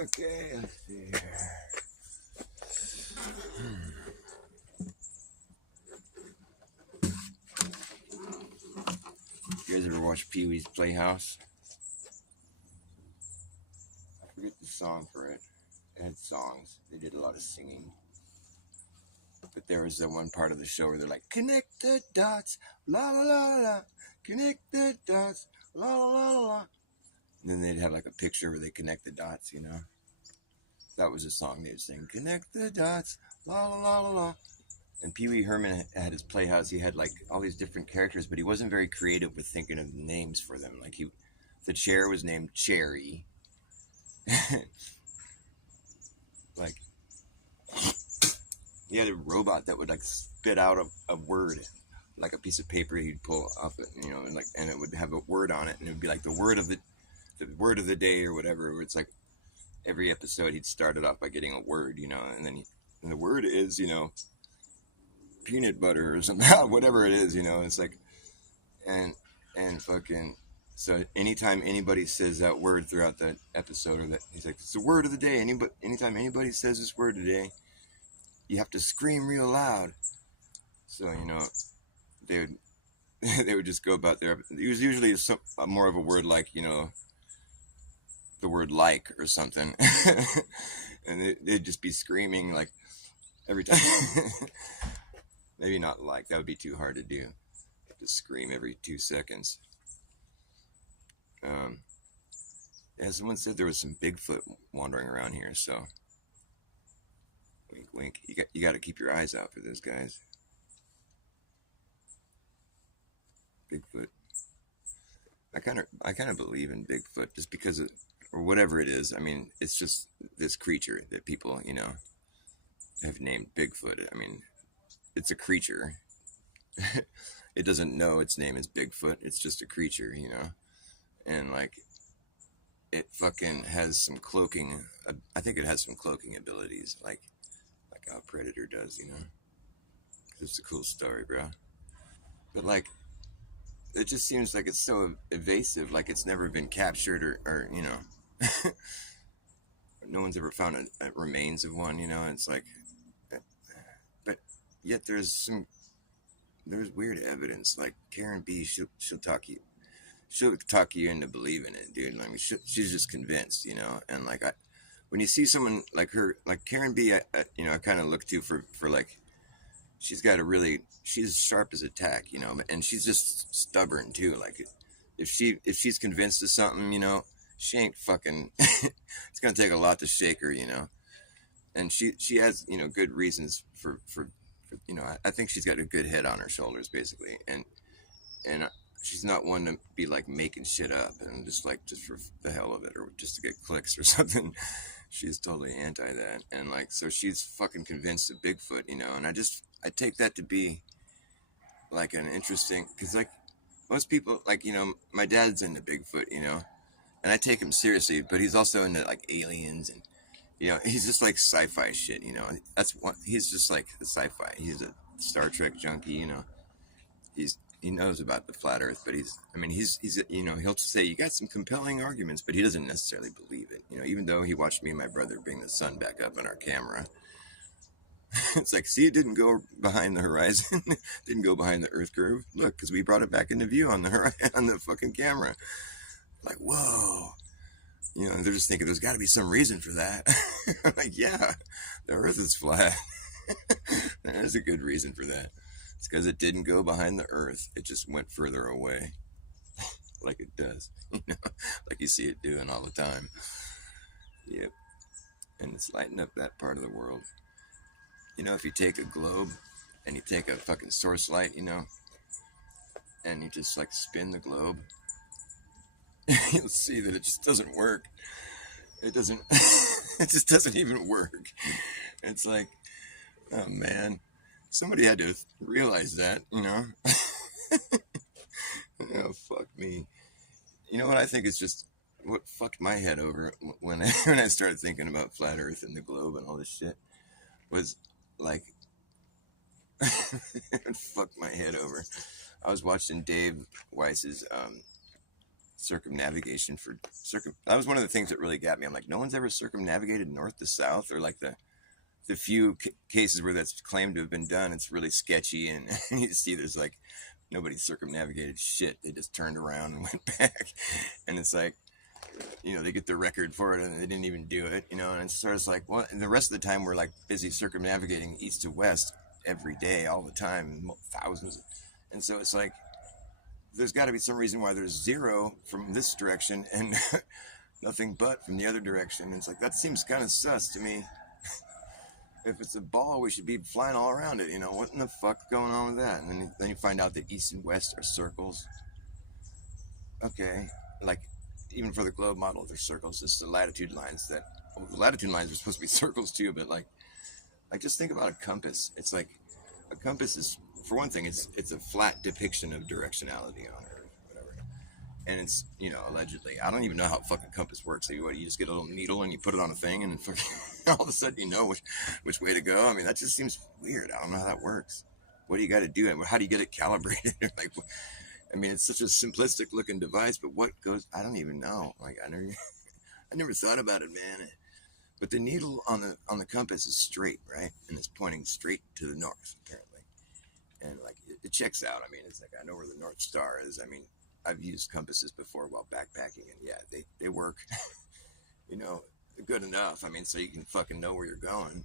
Okay, let's see here. You guys ever watch Pee-wee's Playhouse? I forget the song for it. It had songs. They did a lot of singing. But there was the one part of the show where they're like, connect the dots, la la la la, connect the dots, la la la la la. And then they'd have like a picture where they connect the dots, you know? That was a song they'd sing, connect the dots, la la la la la. And Pee Wee Herman had his playhouse. He had like all these different characters, but he wasn't very creative with thinking of names for them. Like the chair was named Cherry. Like he had a robot that would like spit out a word, like a piece of paper he'd pull off it, you know, and it would have a word on it, and it would be like the word of the day or whatever. Where it's like every episode he'd start it off by getting a word, you know, and then and the word is, you know, peanut butter or something, whatever it is, you know. It's like, and fucking, so anytime anybody says that word throughout the episode, or that he's like, it's the word of the day. Anytime anybody says this word today, you have to scream real loud. So, you know, they would they would just go about their. It was usually more of a word like, you know, the word like or something, and they'd just be screaming like every time. Maybe not like, that would be too hard to do. To scream every 2 seconds. Yeah, someone said there was some Bigfoot wandering around here, so wink, wink. You got to keep your eyes out for those guys. Bigfoot. I kind of believe in Bigfoot just because of, or whatever it is. I mean, it's just this creature that people, you know, have named Bigfoot. I mean, it's a creature. It doesn't know its name is Bigfoot. It's just a creature, you know, and like it fucking has some cloaking. I think it has some cloaking abilities, like how Predator does, you know. It's a cool story, bro. But like, it just seems like it's so evasive, like it's never been captured or you know, no one's ever found a remains of one, you know. It's like, but yet there's weird evidence. Like Karen B, she'll talk you into believing it, dude. I mean, she's just convinced, you know. And like when you see someone like her, like Karen B, you know, I kind of look to for like, she's sharp as a tack, you know, and she's just stubborn too. Like if she's convinced of something, you know, she ain't fucking. It's gonna take a lot to shake her, you know. And she has, you know, good reasons for you know. I think she's got a good head on her shoulders, basically, and she's not one to be like making shit up and just for the hell of it or just to get clicks or something. She's totally anti that, and like, so she's fucking convinced of Bigfoot, you know. And I take that to be like an interesting, because like most people, like, you know, my dad's into Bigfoot, you know, and I take him seriously, but he's also into like aliens, and you know, he's just like sci-fi shit, you know. He's just like the sci-fi. He's a Star Trek junkie, you know. He knows about the flat Earth, but he's you know, he'll say you got some compelling arguments, but he doesn't necessarily believe it, you know. Even though he watched me and my brother bring the sun back up on our camera, it's like, see, it didn't go behind the horizon, didn't go behind the Earth curve. Look, because we brought it back into view on the fucking camera. Like, whoa, you know. They're just thinking there's got to be some reason for that. Like, yeah, the Earth is flat. There's a good reason for that. It's because it didn't go behind the Earth. It just went further away, like it does, you know, like you see it doing all the time. Yep, and it's lighting up that part of the world. You know, if you take a globe and you take a fucking source light, you know, and you just like spin the globe, you'll see that it just doesn't work. It doesn't. It just doesn't even work. It's like, oh man, somebody had to realize that, you know. Oh, fuck me. You know what I think is just what fucked my head over when I started thinking about flat Earth and the globe and all this shit was like, it fucked my head over. I was watching Dave Weiss's circumnavigation for that was one of the things that really got me. I'm like, no one's ever circumnavigated north to south, or like the few cases where that's claimed to have been done, it's really sketchy, and you see there's like nobody circumnavigated shit. They just turned around and went back, and it's like, they get the record for it and they didn't even do it, and it's sort of like, well, and the rest of the time we're like busy circumnavigating east to west every day, all the time, thousands. And so it's like, there's got to be some reason why there's zero from this direction and nothing but from the other direction. And it's like, that seems kind of sus to me. If it's a ball, we should be flying all around it, what in the fuck's going on with that? And then you find out that east and west are circles. Okay, like, even for the globe model, they're circles. It's the latitude lines the latitude lines are supposed to be circles too, but like just think about a compass. It's like, a compass is, for one thing, it's a flat depiction of directionality on Earth, whatever. And it's, allegedly, I don't even know how a fucking compass works. So you just get a little needle and you put it on a thing, and then fucking all of a sudden you know which way to go. I mean, that just seems weird. I don't know how that works. What do you got to do? How do you get it calibrated? Like, I mean, it's such a simplistic looking device, but what goes, I don't even know. Like, I never thought about it, man. But the needle on the compass is straight, right? And it's pointing straight to the north, apparently. And like, it checks out. I mean, it's like, I know where the North Star is. I mean, I've used compasses before while backpacking, and yeah, they work, good enough. I mean, so you can fucking know where you're going,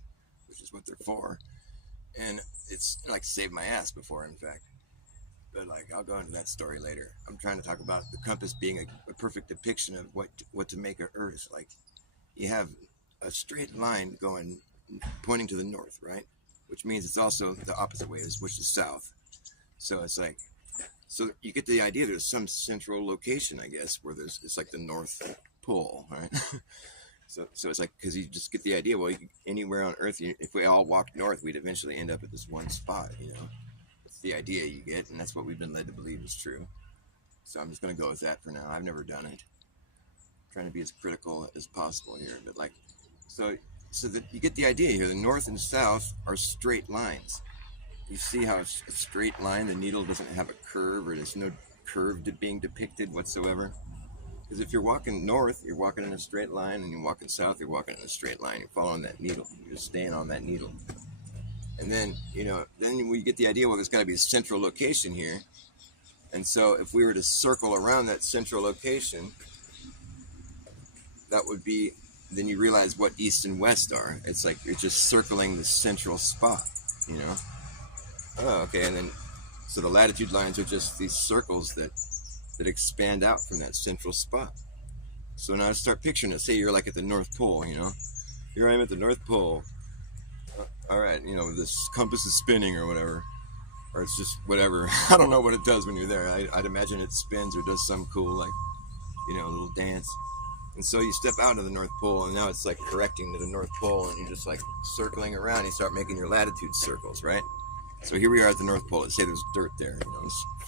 which is what they're for. And it's like saved my ass before, in fact. But like, I'll go into that story later. I'm trying to talk about the compass being a perfect depiction of what to make of Earth. Like, you have a straight line pointing to the north, right? Which means it's also the opposite way, which is south. So it's like, so you get the idea there's some central location, I guess, where it's like the North Pole, right? so it's like, because you just get the idea, well, anywhere on Earth, if we all walked north, we'd eventually end up at this one spot, That's the idea you get, and that's what we've been led to believe is true. So I'm just going to go with that for now. I've never done it. I'm trying to be as critical as possible here, but like, so that you get the idea here. The north and south are straight lines. You see how it's a straight line, the needle doesn't have a curve, or there's no curve being depicted whatsoever. Because if you're walking north, you're walking in a straight line, and you're walking south, you're walking in a straight line. You're following that needle. You're just staying on that needle. And then, then we get the idea, well, there's got to be a central location here. And so if we were to circle around that central location, that would be, then you realize what east and west are. It's like you're just circling the central spot, Oh, okay, and then, so the latitude lines are just these circles that expand out from that central spot. So now I start picturing it. Say you're like at the North Pole, Here I am at the North Pole. All right, this compass is spinning or whatever. Or it's just whatever. I don't know what it does when you're there. I'd imagine it spins or does some cool, like, little dance. And so you step out of the North Pole, and now it's like correcting to the North Pole, and you're just like circling around. You start making your latitude circles, right? So here we are at the North Pole. Let's say there's dirt there,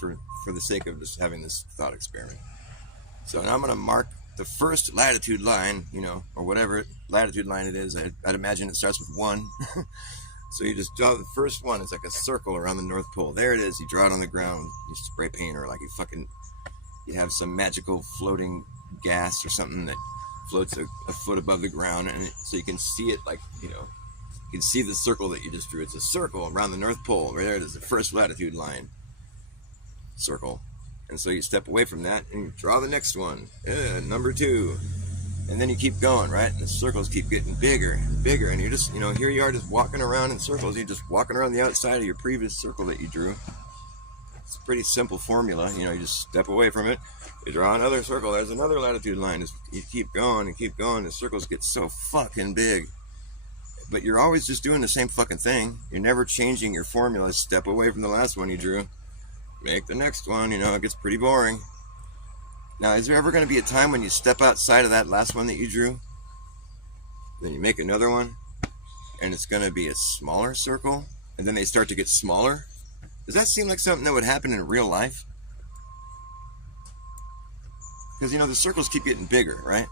for the sake of just having this thought experiment. So now I'm going to mark the first latitude line, or whatever latitude line it is. I'd imagine it starts with 1. So you just draw the first one. It's like a circle around the North Pole. There it is. You draw it on the ground. You spray paint, or like you have some magical floating gas or something that floats a foot above the ground, and so you can see it, like, you can see the circle that you just drew. It's a circle around the North Pole. Right there it is, the first latitude line circle. And so you step away from that and you draw the next one, number 2, and then you keep going, right? And the circles keep getting bigger and bigger, and you're just, here you are just walking around in circles. You're just walking around the outside of your previous circle that you drew. It's a pretty simple formula. You just step away from it, you draw another circle, there's another latitude line. You keep going and keep going. The circles get so fucking big, but you're always just doing the same fucking thing. You're never changing your formula. Step away from the last one you drew, make the next one. It gets pretty boring. Now, is there ever going to be a time when you step outside of that last one that you drew, then you make another one, and it's going to be a smaller circle, and then they start to get smaller? Does that seem like something that would happen in real life? Because, the circles keep getting bigger, right?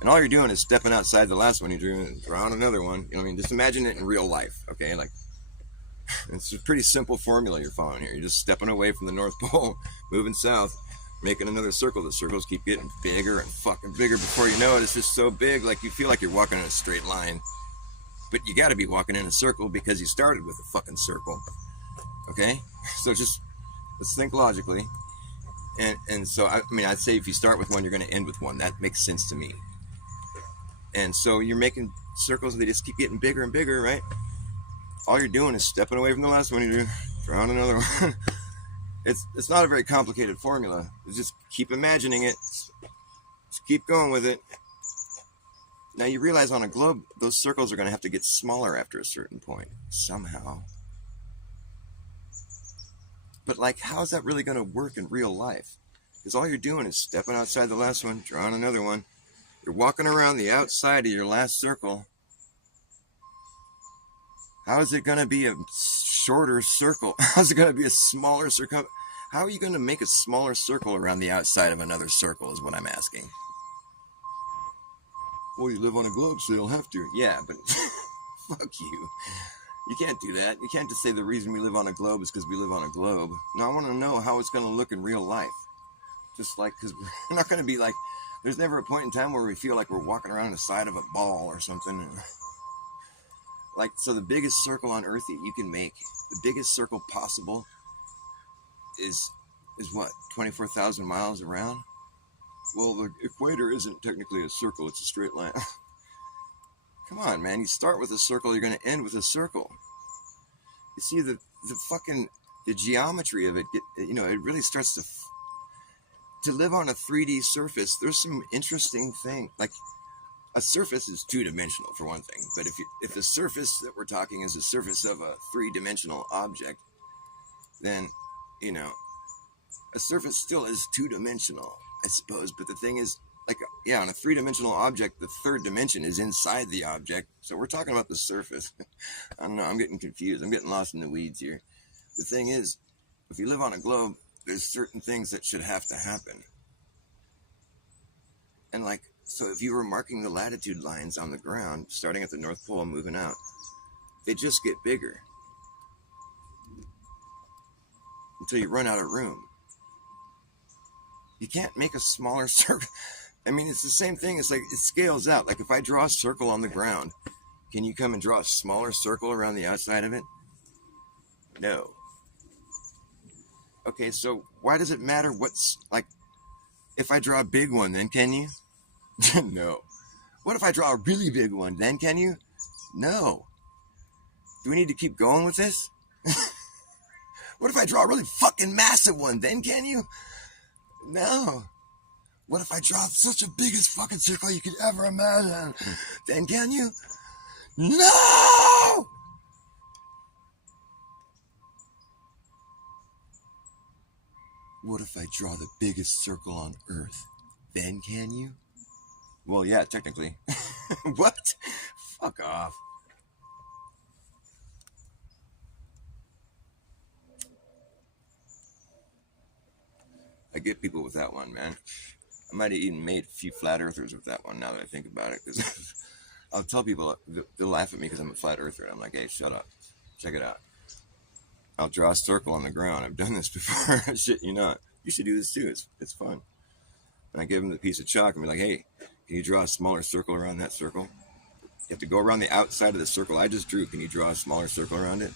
And all you're doing is stepping outside the last one you drew and drawing another one. Just imagine it in real life, okay? Like, it's a pretty simple formula you're following here. You're just stepping away from the North Pole, moving south. making another circle. The circles keep getting bigger and fucking bigger. Before you know it, it's just so big, like you feel like you're walking in a straight line. But you got to be walking in a circle because you started with a fucking circle. Okay? So just, let's think logically. And so, I mean, I'd say if you start with one, you're going to end with one. That makes sense to me. And so you're making circles, they just keep getting bigger and bigger, right? All you're doing is stepping away from the last one, you're drawing another one. It's not a very complicated formula. It's just keep imagining it. Just keep going with it. Now you realize on a globe, those circles are going to have to get smaller after a certain point, somehow. But like, how's that really going to work in real life? Because all you're doing is stepping outside the last one, drawing another one. You're walking around the outside of your last circle. How is it going to be a shorter circle? How's it going to be a smaller circle? How are you going to make a smaller circle around the outside of another circle is what I'm asking. Well, you live on a globe, so you'll have to. Yeah, but fuck you. You can't do that. You can't just say the reason we live on a globe is because we live on a globe. No, I want to know how it's going to look in real life. Just like, because we're not going to be like, there's never a point in time where we feel like we're walking around the side of a ball or something. Like, so the biggest circle on Earth that you can make, the biggest circle possible is what, 24,000 miles around? Well, the equator isn't technically a circle, it's a straight line. Come on, man, you start with a circle, you're going to end with a circle. You see, the geometry of it, it really starts to live on a 3D surface. There's some interesting thing, like, a surface is two-dimensional for one thing, but if the surface that we're talking is the surface of a three-dimensional object, then, a surface still is two-dimensional, I suppose. But the thing is, like, yeah, on a three-dimensional object, the third dimension is inside the object. So we're talking about the surface. I don't know, I'm getting confused. I'm getting lost in the weeds here. The thing is, if you live on a globe, there's certain things that should have to happen. And like, so if you were marking the latitude lines on the ground, starting at the North Pole and moving out, they just get bigger until you run out of room. You can't make a smaller circle. I mean, it's the same thing. It's like, it scales out. Like, if I draw a circle on the ground, can you come and draw a smaller circle around the outside of it? No. Okay, so why does it matter what's, like, if I draw a big one, then can you? No. What if I draw a really big one, then can you? No. Do we need to keep going with this? What if I draw a really fucking massive one, then can you? No. What if I draw such a biggest fucking circle you could ever imagine? Then can you? No! What if I draw the biggest circle on Earth? Then can you? Well, yeah, technically. What? Fuck off. I get people with that one, man. I might have even made a few flat earthers with that one now that I think about it. Because I'll tell people, they'll laugh at me because I'm a flat earther. And I'm like, hey, shut up. Check it out. I'll draw a circle on the ground. I've done this before. Shit, you know it. You should do this too. It's fun. And I give them the piece of chalk and be like, hey, can you draw a smaller circle around that circle? You have to go around the outside of the circle I just drew. Can you draw a smaller circle around it?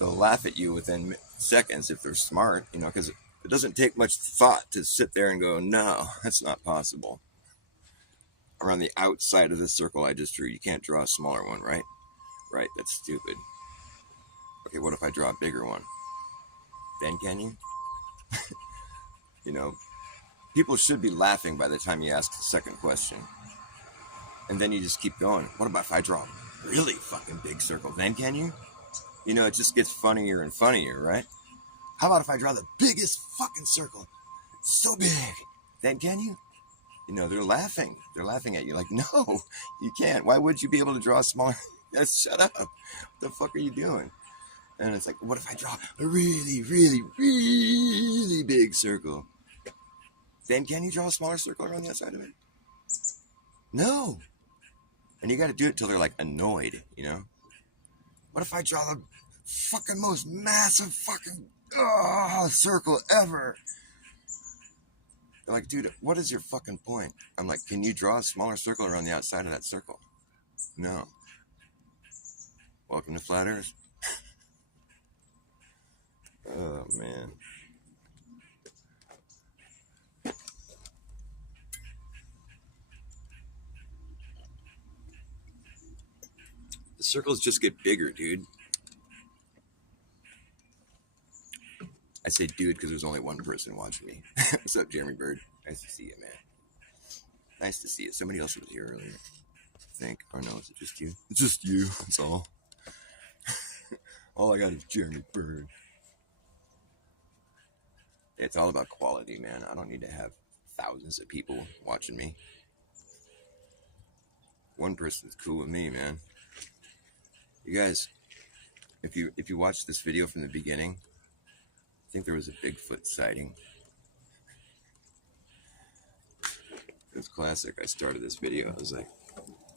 They'll laugh at you within seconds if they're smart, because it doesn't take much thought to sit there and go, no, that's not possible. Around the outside of the circle I just drew, you can't draw a smaller one, right? Right, that's stupid. Okay, what if I draw a bigger one? Then can you? People should be laughing by the time you ask the second question. And then you just keep going. What about if I draw a really fucking big circle? Then can you? It just gets funnier and funnier, right? How about if I draw the biggest fucking circle? It's so big. Then can you? They're laughing. They're laughing at you like, no, you can't. Why would you be able to draw a smaller? Yes, shut up. What the fuck are you doing? And it's like, what if I draw a really, really, really big circle? Then can you draw a smaller circle around the outside of it? No. And you got to do it till they're like annoyed, What if I draw the fucking most massive fucking circle ever? They're like, dude, what is your fucking point? I'm like, can you draw a smaller circle around the outside of that circle? No. Welcome to Flat Earth. Oh, man. The circles just get bigger, dude. I say dude because there's only one person watching me. What's up, Jeremy Bird? Nice to see you, man. Nice to see you. Somebody else was here earlier, I think. Or no, is it just you? It's just you. That's all. All I got is Jeremy Bird. It's all about quality, man. I don't need to have thousands of people watching me. One person's cool with me, man. You guys, if you watch this video from the beginning, I think there was a Bigfoot sighting. It's classic. I started this video. I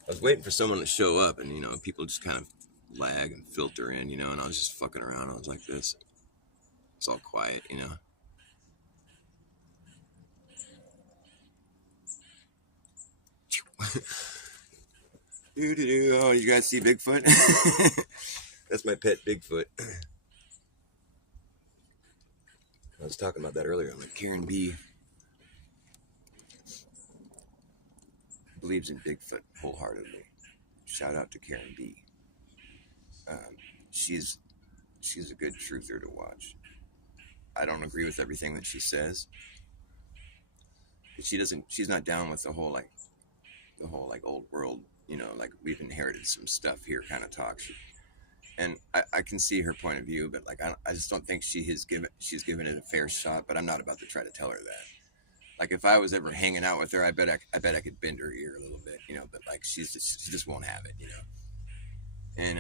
was waiting for someone to show up, and people just kind of lag and filter in, and I was just fucking around. I was like this. It's all quiet, Oh, you guys see Bigfoot? That's my pet Bigfoot. I was talking about that earlier. I'm like, Karen B believes in Bigfoot wholeheartedly. Shout out to Karen B. She's a good truther to watch. I don't agree with everything that she says. But she's not down with the whole old world, like we've inherited some stuff here kind of talk. And I can see her point of view, but I just don't think she's given it a fair shot. But I'm not about to try to tell her that. Like if I was ever hanging out with her, I bet I could bend her ear a little bit, But she just won't have it, And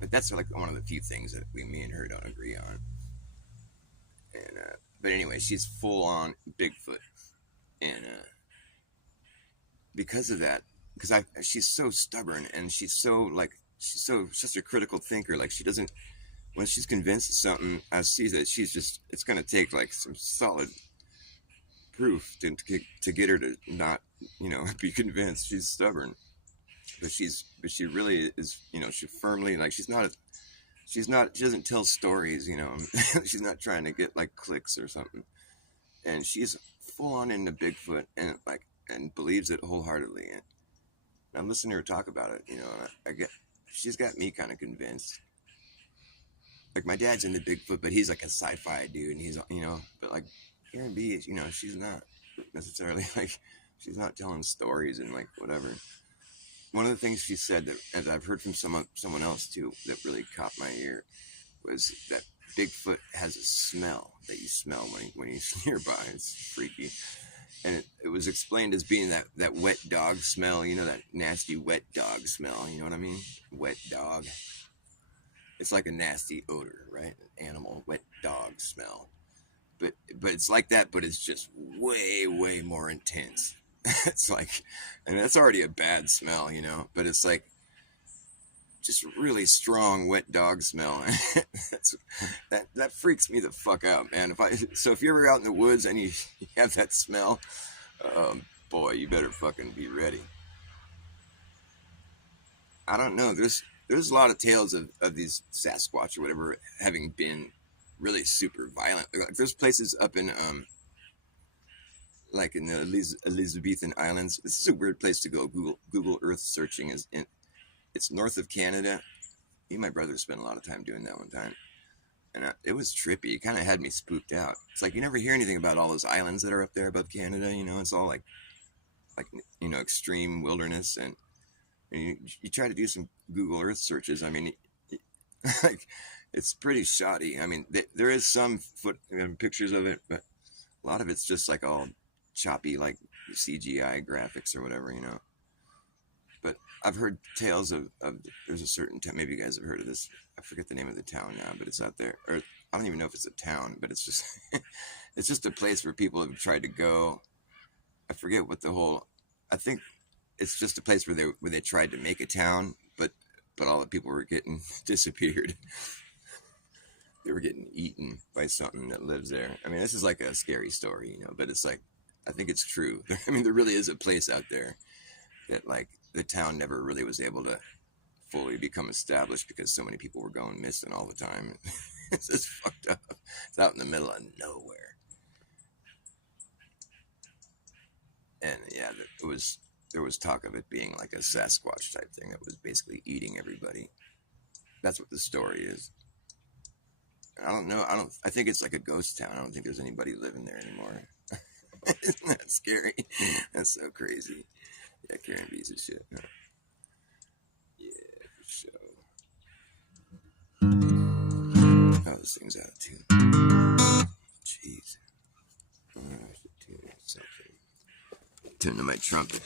but that's like one of the few things that me and her don't agree on. And but anyway, she's full on Bigfoot, and because of that, because she's so stubborn, and she's such a critical thinker. Like she doesn't, when she's convinced of something, I see that it's going to take like some solid proof to get her to not, be convinced. She's stubborn, but she really is, she firmly, like she doesn't tell stories, she's not trying to get like clicks or something, and she's full on into Bigfoot and believes it wholeheartedly. And I'm listening to her talk about it, and she's got me kind of convinced. Like my dad's into Bigfoot, but he's like a sci-fi dude, and he's, but like Karen B, she's not necessarily like, she's not telling stories and like whatever. One of the things she said that, as I've heard from someone else too, that really caught my ear, was that Bigfoot has a smell that you smell when he's nearby. It's freaky. And it was explained as being that wet dog smell, that nasty wet dog smell, you know what I mean? Wet dog. It's like a nasty odor, right? An animal, wet dog smell. But it's like that, but it's just way, way more intense. It's like, and that's already a bad smell, but it's like just really strong wet dog smell. that freaks me the fuck out, man. If you're ever out in the woods and you have that smell, boy, you better fucking be ready. I don't know. There's a lot of tales of these Sasquatch or whatever having been really super violent. Like, there's places up in like in the Elizabethan Islands. This is a weird place to go. Google Earth searching it's north of Canada. Me and my brother spent a lot of time doing that one time, and it was trippy. It kind of had me spooked out. It's like you never hear anything about all those islands that are up there above Canada. It's all like extreme wilderness, and you try to do some Google Earth searches. I mean, like it's pretty shoddy. I mean, there is some pictures of it, but a lot of it's just like all choppy, like CGI graphics or whatever, But I've heard tales of there's a certain town, maybe you guys have heard of this. I forget the name of the town now, but it's out there. Or I don't even know if it's a town, but it's just it's just a place where people have tried to go. I forget what I think it's just a place where they tried to make a town, but all the people were getting disappeared. they were getting eaten by something that lives there. I mean, this is like a scary story, you know, but it's like, I think it's true. I mean, there really is a place out there that like the town never really was able to fully become established because so many people were going missing all the time. It's just fucked up. It's out in the middle of nowhere. And yeah, there was talk of it being like a Sasquatch type thing that was basically eating everybody. That's what the story is. I don't know. I think it's like a ghost town. I don't think there's anybody living there anymore. Isn't that scary? That's so crazy. Yeah, carrying bees and shit. Huh? Yeah, for sure. Oh, this thing's out of tune. Jeez. Oh, I should tune it something. Turn to my trumpet.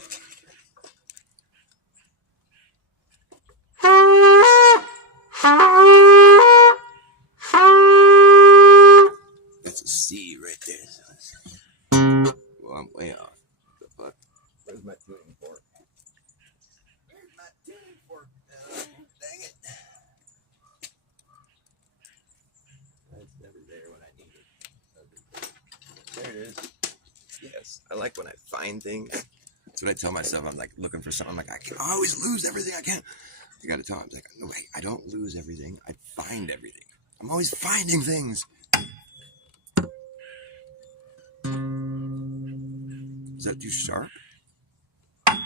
That's a C right there. Well, I'm way off. What the fuck? Where's my tuning fork? Where's my tuning fork? Dang it. It's never there when I need it. There it is. Yes. I like when I find things. That's what I tell myself. I'm like looking for something. I'm like, I always lose everything I can. I gotta tell him, like, no, wait, I don't lose everything. I find everything. I'm always finding things. Is that too sharp? I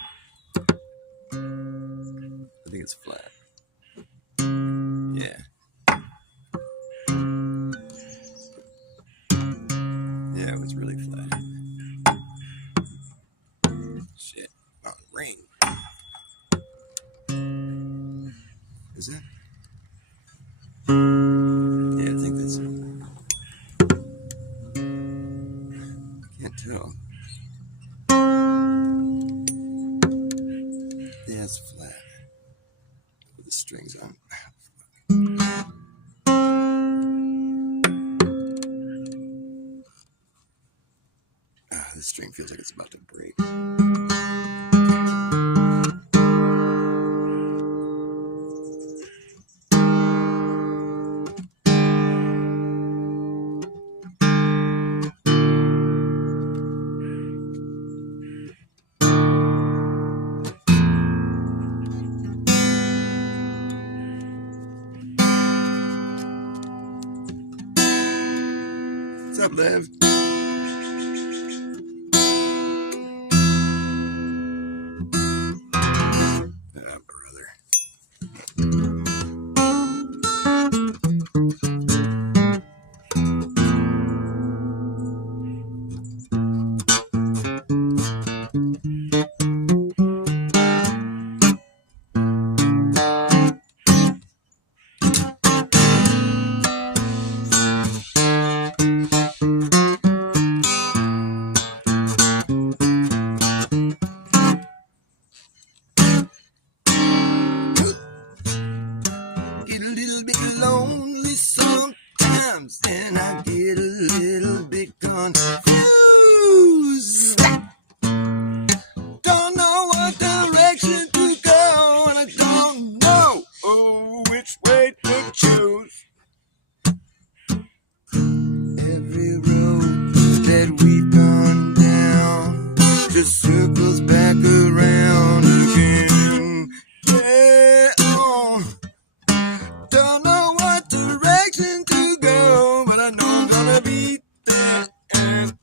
think it's flat. Yeah. Yeah, it was really flat. Shit. Oh, ring. Is that? Yeah, I think that's it. I can't tell. Yeah, it's flat. With the strings on. This string feels like it's about to break. What's up, Liv? And I get a little bit confused. Don't know what direction to go, and I don't know which way to choose. Every road that we've gone down just circles back around again. Yeah, don't know what direction to go, but I know I'm gonna be there. And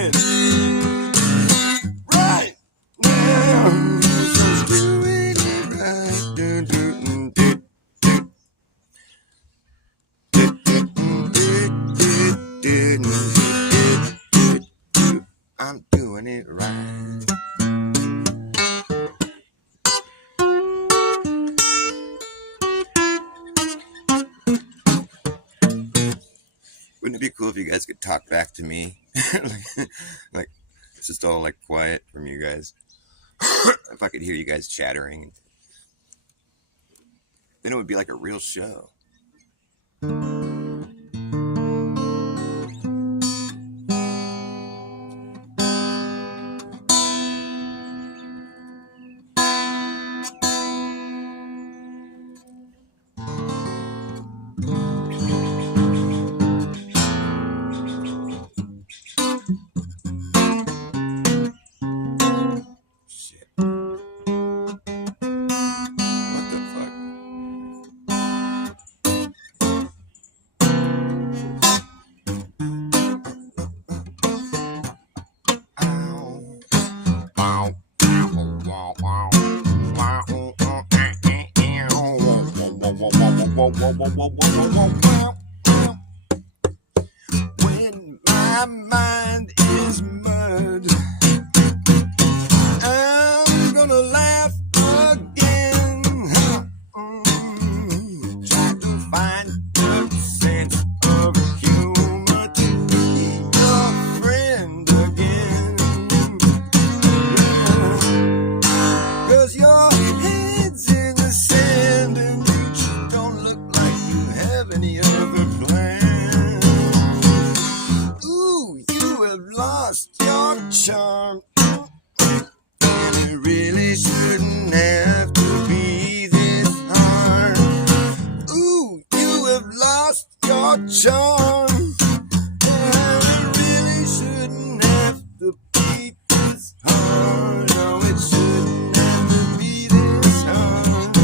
it right now. So doing it right. Do, do, do, do, do, do, do, do, do. I'm doing it right. Wouldn't it be cool if you guys could talk back to me? like it's just all like quiet from you guys. If I could hear you guys chattering, then it would be like a real show. When my mind is mud, I'm gonna laugh again. Try to find a sense of humor to be your friend again. 'Cause your head's in the sand and you just don't look like you have any other plan. Ooh, you have lost your charm. And it really shouldn't have to be this hard. Ooh, you have lost your charm. And it really shouldn't have to be this hard. No, it shouldn't have to be this hard.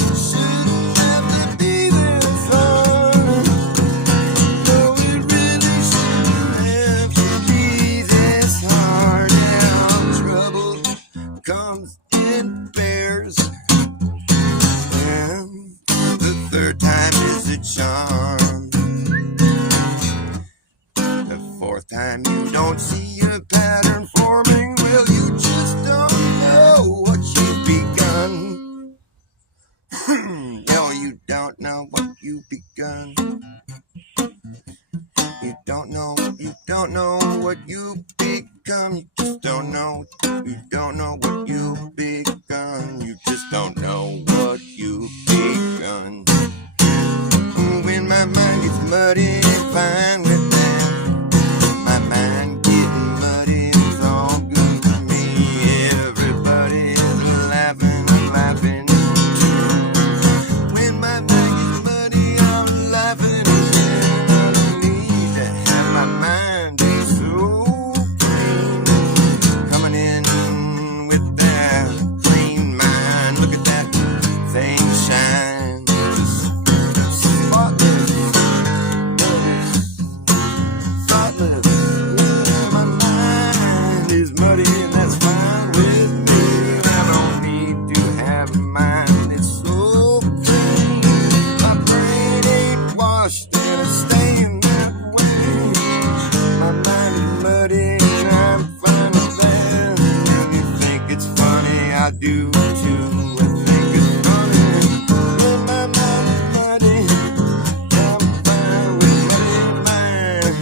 It shouldn't have to be this hard. No, it really shouldn't have to be this hard. Now trouble comes in pairs, and the third time is a charm. The fourth time you don't see a pattern forming, well, you just don't know what you've begun. No, you don't know what you've begun. You don't know what you've become. You just don't know what you've begun. You just don't know what you've begun. When my mind gets muddy, I'm fine with that. My mind getting muddy is all good to me. Everybody's laughing, I'm laughing too. When my mind gets muddy, I'm laughing again. I don't need to have my mind be so clean. Coming in with that clean mind. Look at that thing shine. Just spotless. Thoughtless. Yeah, my mind is muddy and that's fine with me. I don't need to have a mind that's so clean. My brain ain't washed and it's staying that way. My mind is muddy and I'm fine with that. And you think it's funny, I do too. I think it's funny. When my mind is muddy, I'm fine with muddy mind.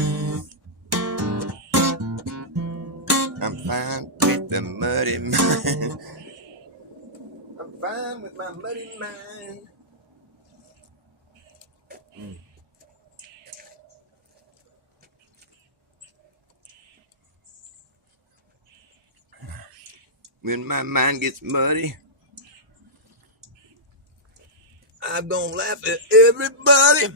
I'm fine with the muddy mind. I'm fine with my muddy mind. When my mind gets muddy, I'm gonna laugh at everybody.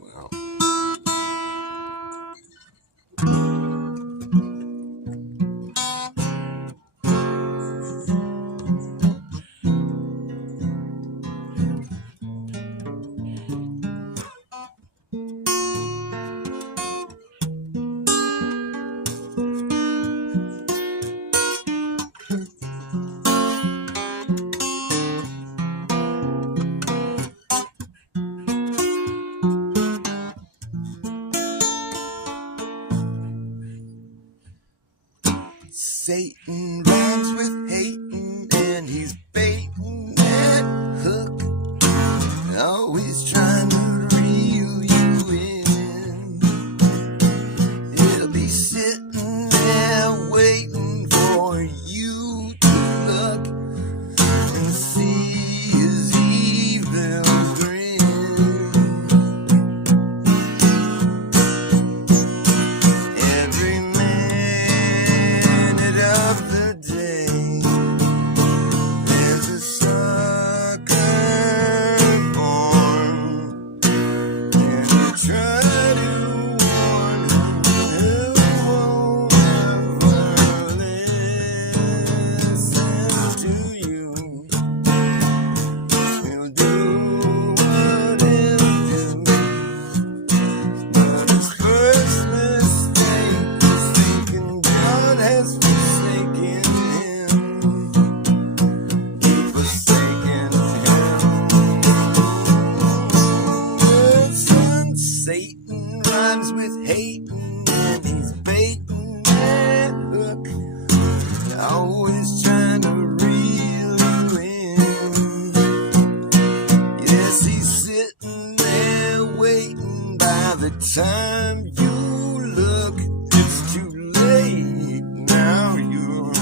Well, Satan rhymes with hating, and he's baiting that hook, always trying to reel you in. He'll be sitting there waiting for you to look and see his evil grin. Every minute of the day, there's a sucker born, and you try to warn him who won't ever listen to you. He'll do what he'll do, but his first mistake was thinking God has forsaken him. He forsaken him. Son, Satan rhymes with hating, and he's baiting that hook, always trying to reel you in. Yes, he's sitting there waiting. By the time you look, it's too late. Now you're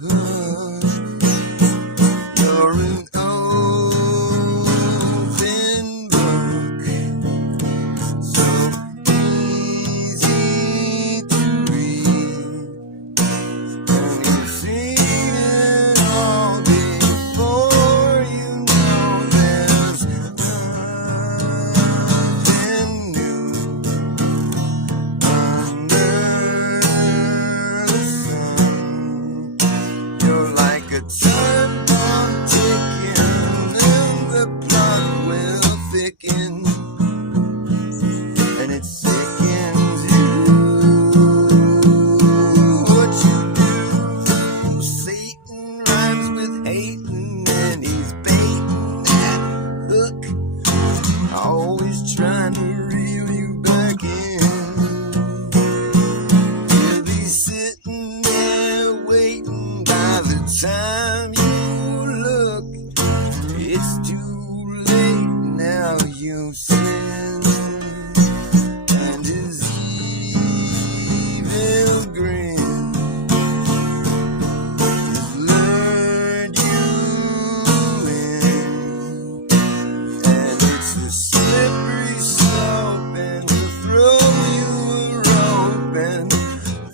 hooked. You're an open book, so easy to read. And you've seen it all before. You know there's nothing new under the sun. You're like a time bomb ticking, and the plot will thicken, and it sickens you. What you do? Satan rhymes with hating, and he's baiting that hook, always trying to reel you back in. He'll be sitting there waiting. By the time you look, it's too late. Now you sin, and his evil grin has lured you in. And it's the slippery slope, and will throw you a rope and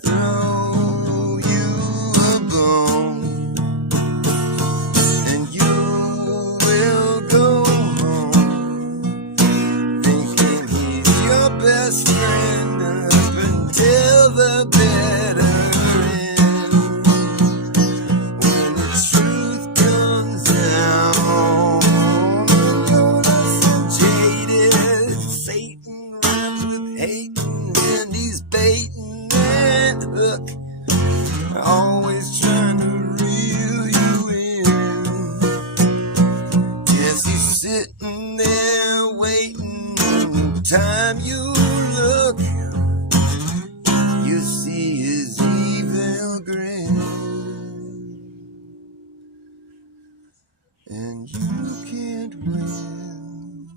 throw you a bone, and you will go home thinking he's your best friend up until the bitter end. When the truth comes out, and you're less jaded, Satan runs with hating, and he's baiting that hook, always trying to reel you in. Yes, he's sitting there waiting. Time you look, you see his evil grin, and you can't win.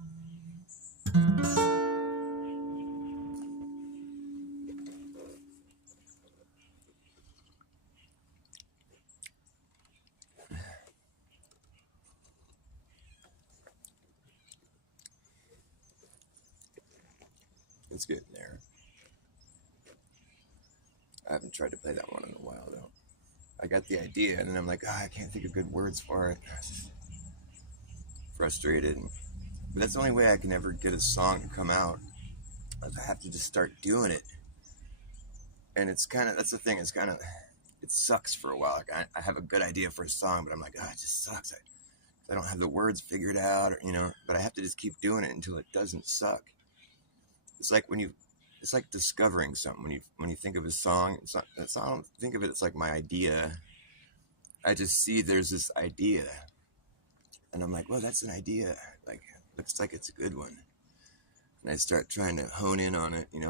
It's getting there. I haven't tried to play that one in a while, though. I got the idea, and then I'm like, I can't think of good words for it. Frustrated. But that's the only way I can ever get a song to come out. I have to just start doing it. And it's kind of, that's the thing, it's kind of, it sucks for a while. Like I have a good idea for a song, but I'm like, it just sucks. I don't have the words figured out, or, but I have to just keep doing it until it doesn't suck. It's like it's like discovering something. When you think of a song, I don't think of it as like my idea. I just see there's this idea, and I'm like, well, that's an idea. Like, looks like it's a good one. And I start trying to hone in on it, and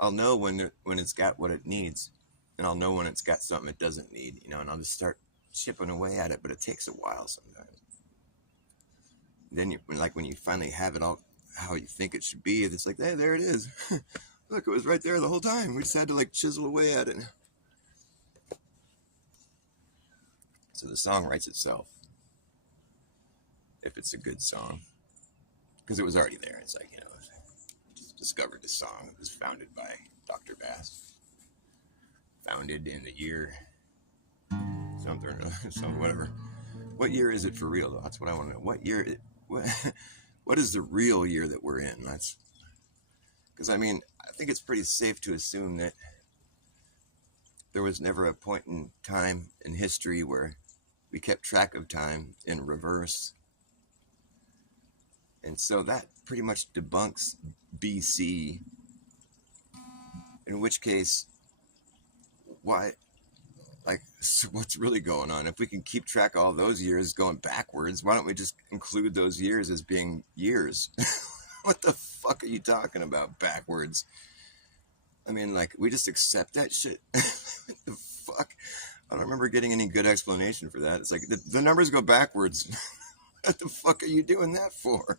I'll know when it's got what it needs. and I'll know when it's got something it doesn't need, you know, and I'll just start chipping away at it, but it takes a while sometimes. Then you, like when you finally have it all how you think it should be, it's like, hey, there it is. Look, it was right there the whole time. We just had to like chisel away at it. So the song writes itself if it's a good song, because it was already there. It's like, you know, just discovered this song. It was founded by Dr. Bas. Founded in the year something, some whatever. What year is it for real though? That's what I want to know. What year? What is the real year that we're in? That's because I mean I think it's pretty safe to assume that there was never a point in time in history where we kept track of time in reverse, and so that pretty much debunks BC. In which case, why? Like, so what's really going on? If we can keep track of all those years going backwards, why don't we just include those years as being years? What the fuck are you talking about backwards? I mean, like, we just accept that shit? What the fuck? I don't remember getting any good explanation for that. It's like, the numbers go backwards. What the fuck are you doing that for?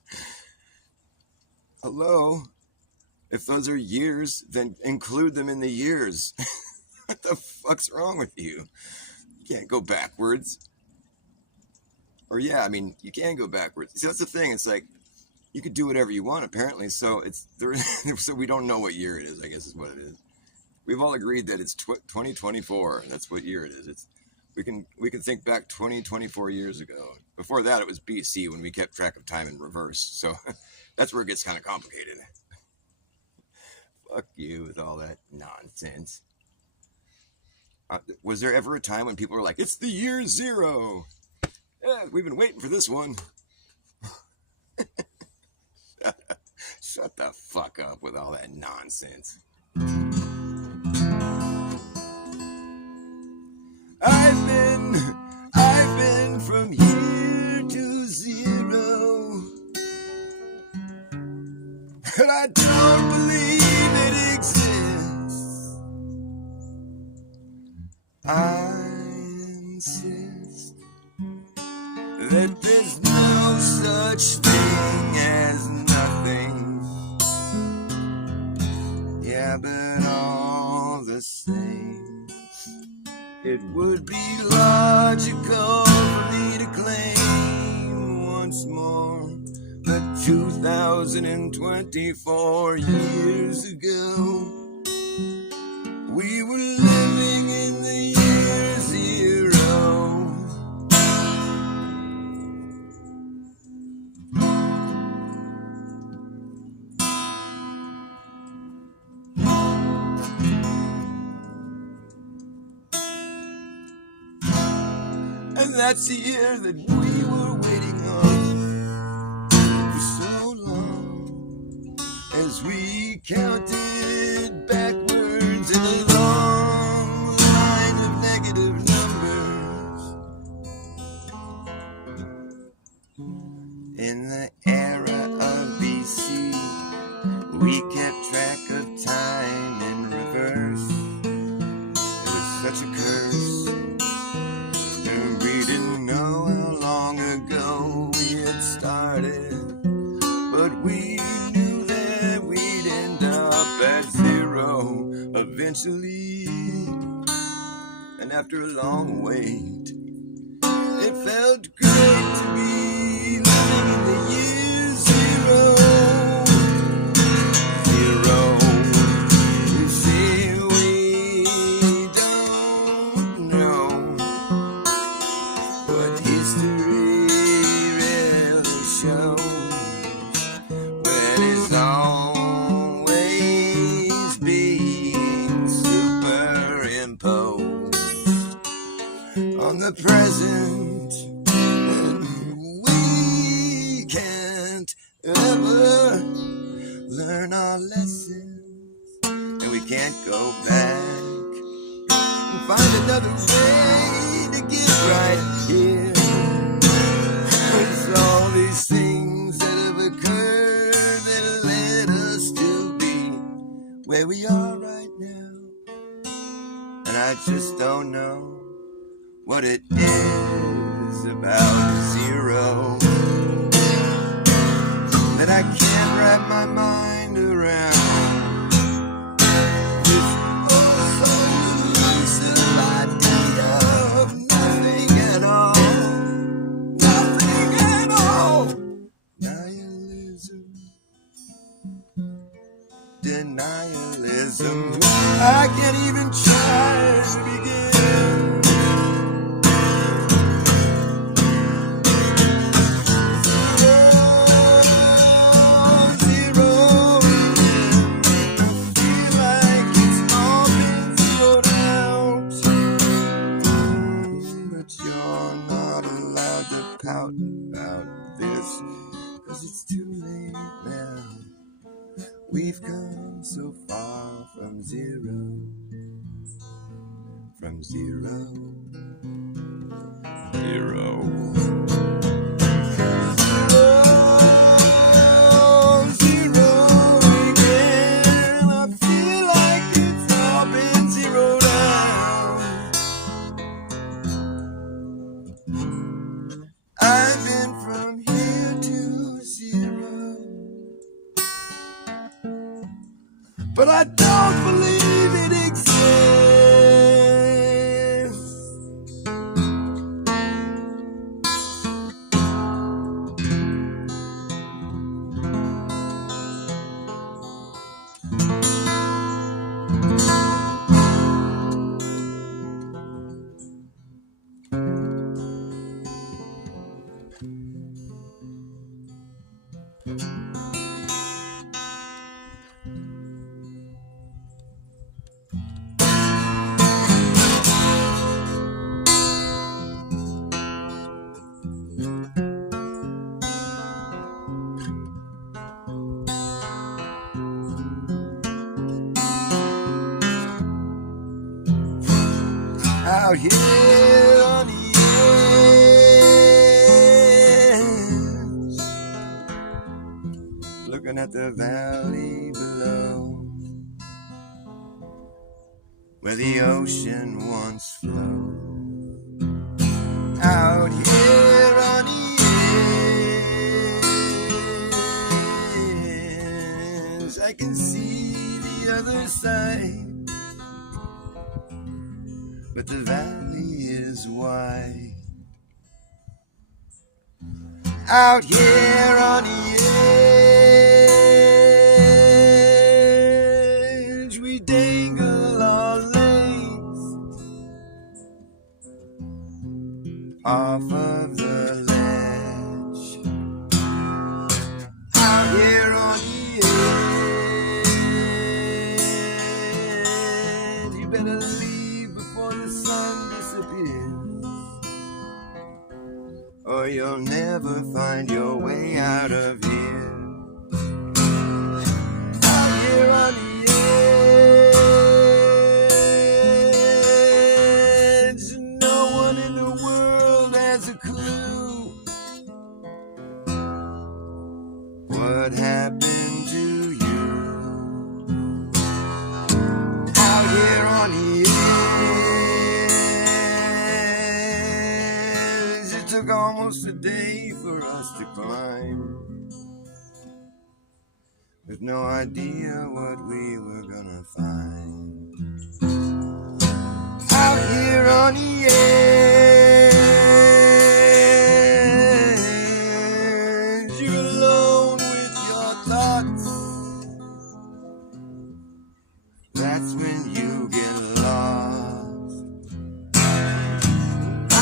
Hello? If those are years, then include them in the years. What the fuck's wrong with you? You can't go backwards. Or yeah, I mean, you can go backwards. See, that's the thing. It's like, you could do whatever you want, apparently. So it's there. So we don't know what year it is, I guess is what it is. We've all agreed that it's 2024. That's what year it is. It's we can think back 24 years ago. Before that, it was BC when we kept track of time in reverse. So that's where it gets kind of complicated. Fuck you with all that nonsense. Was there ever a time when people were like, it's the year zero? Yeah, we've been waiting for this one. Shut the fuck up with all that nonsense. I've been from here to zero, and I don't believe it exists. I insist that there's no such thing as nothing. Yeah, but all the same, it would be logical for me to claim once more that 2024 years ago we were living in the year zero. And that's the year that we were waiting on for so long, as we counted backwards in a long line of negative numbers. In the era of BC, we kept track of time in reverse. It was such a curse. We didn't know how long ago we had started, but we knew that we'd end up at zero eventually. And after a long wait, it felt great to be living in the year zero. Zero. You see, we don't know what history really shows, when it's always being superimposed on the present, and we can't ever learn our lessons, and we can't go back and find another way to get right here. It's all these things that have occurred that led us to be where we are right now. And I I just don't know what it is about zero that I can't wrap my mind around. This elusive idea of nothing at all. Nothing at all. Nihilism. Denialism. I can't even try to begin. Zero again. Feel like it's all been zeroed out. But you're not allowed to pout about this, 'cause it's too late now. We've come so far from zero, from zero, zero. Zero again. I feel like it's all been zeroed out. I've been from here to zero, but I don't believe it exists. Out here on the edge, looking at the valley below, where the ocean once flowed. Out here on the edge, I can see the other side, but the valley is wide. Out here on the edge, we dangle our legs off of the ledge. Out here on the edge, you better leave before the sun disappears, or you'll never find your way out of here. Out here on the edge, no one in the world has a clue what happened to you. Out here on the edge, it took almost a day for us to climb, with no idea what we were gonna find. Out here on the edge, you're alone with your thoughts. That's when you get lost.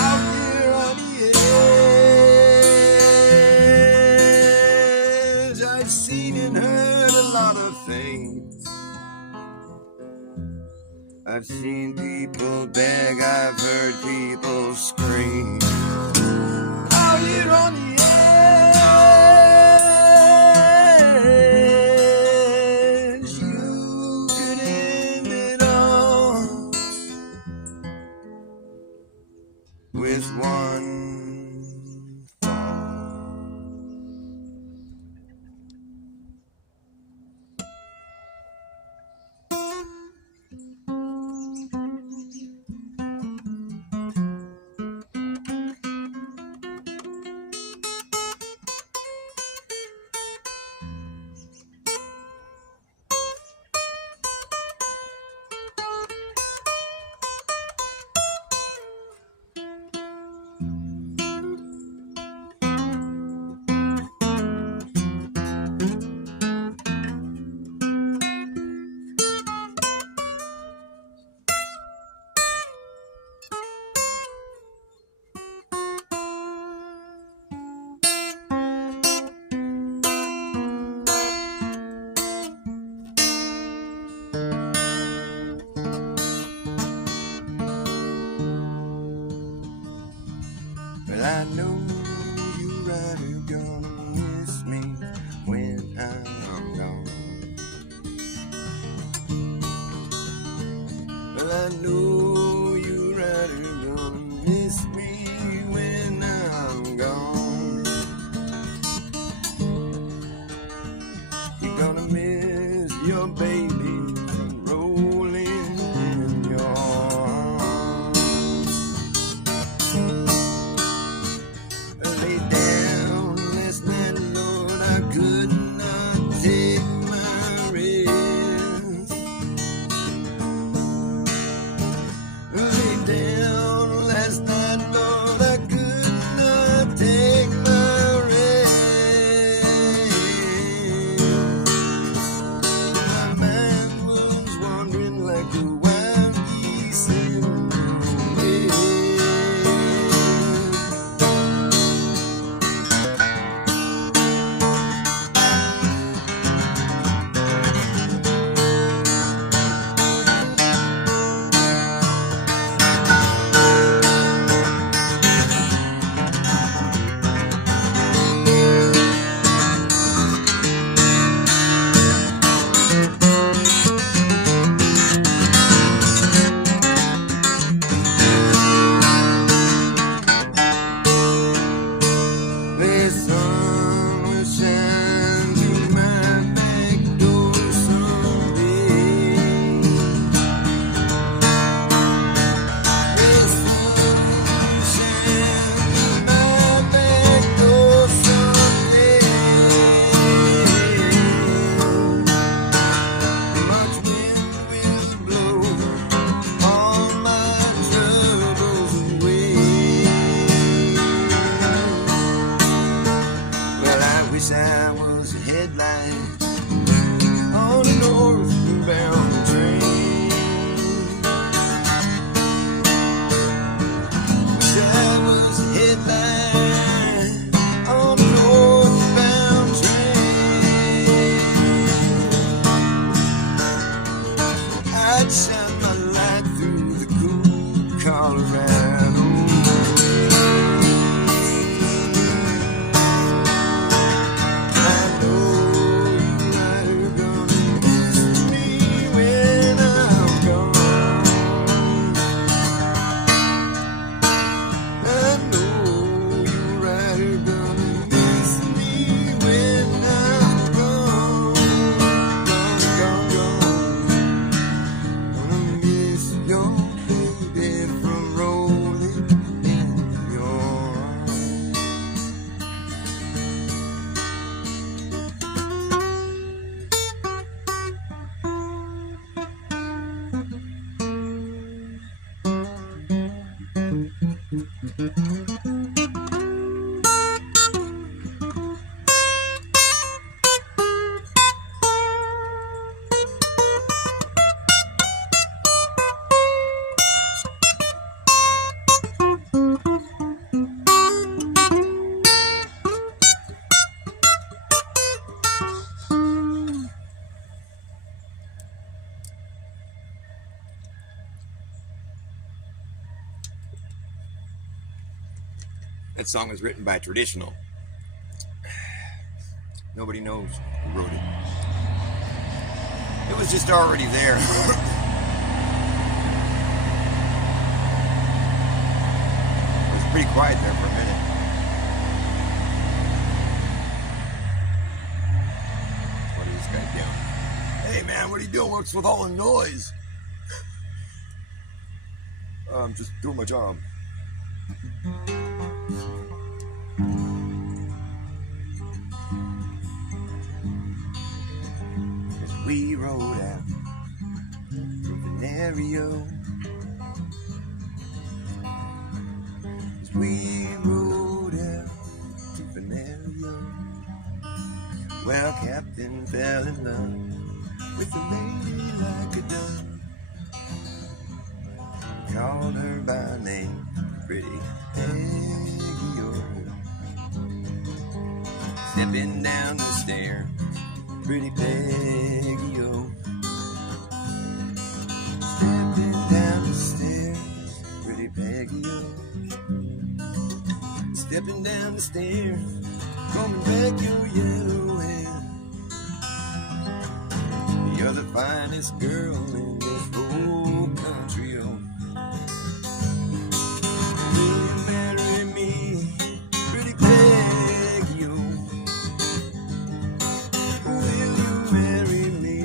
Out here on the edge, I've seen and heard a lot of things. I've seen people beg, I've heard people scream. Out here on the edge, you could end it all with one fall. I know you right are gonna miss me when I'm gone. Well, I know you right are gonna miss me when I'm gone. You're gonna miss your baby rolling in your arms. Lay down last night, Lord, I could not take my rest. Lay down last night, Lord, I could not take my rest. My mind was wandering like the wild geese in the wind. The sun will shine through my back door someday. The sun will shine through my back door someday. Much wind will blow all my troubles away. Well, I wish I was a headlight on a northbound train. Wish I was a headlight on a northbound train. I'd shine my light through the cool Colorado. I know you right are gonna miss me when I'm gone. I know you right are gonna miss me when I'm gone. Gone, gone, gone. Gonna miss your baby from rolling in your arms. That song was written by Traditional. Nobody knows who wrote it. It was just already there. It was pretty quiet there for a minute. What is this guy doing? Hey man, what are you doing? What's with all the noise? I'm just doing my job. As we rode out through Venerio, as we rode out to Venerio, well, Captain fell in love with a lady like a dove. Called her by name, pretty Peggy-O. Stepping down the stair, pretty Peggy-O. Stepping down the stairs, pretty Peggy-O. stepping down the stairs, combing back your yellow hair. You're the finest girl in this whole country, oh. Will you marry me, pretty Peggy, oh? Will you marry me,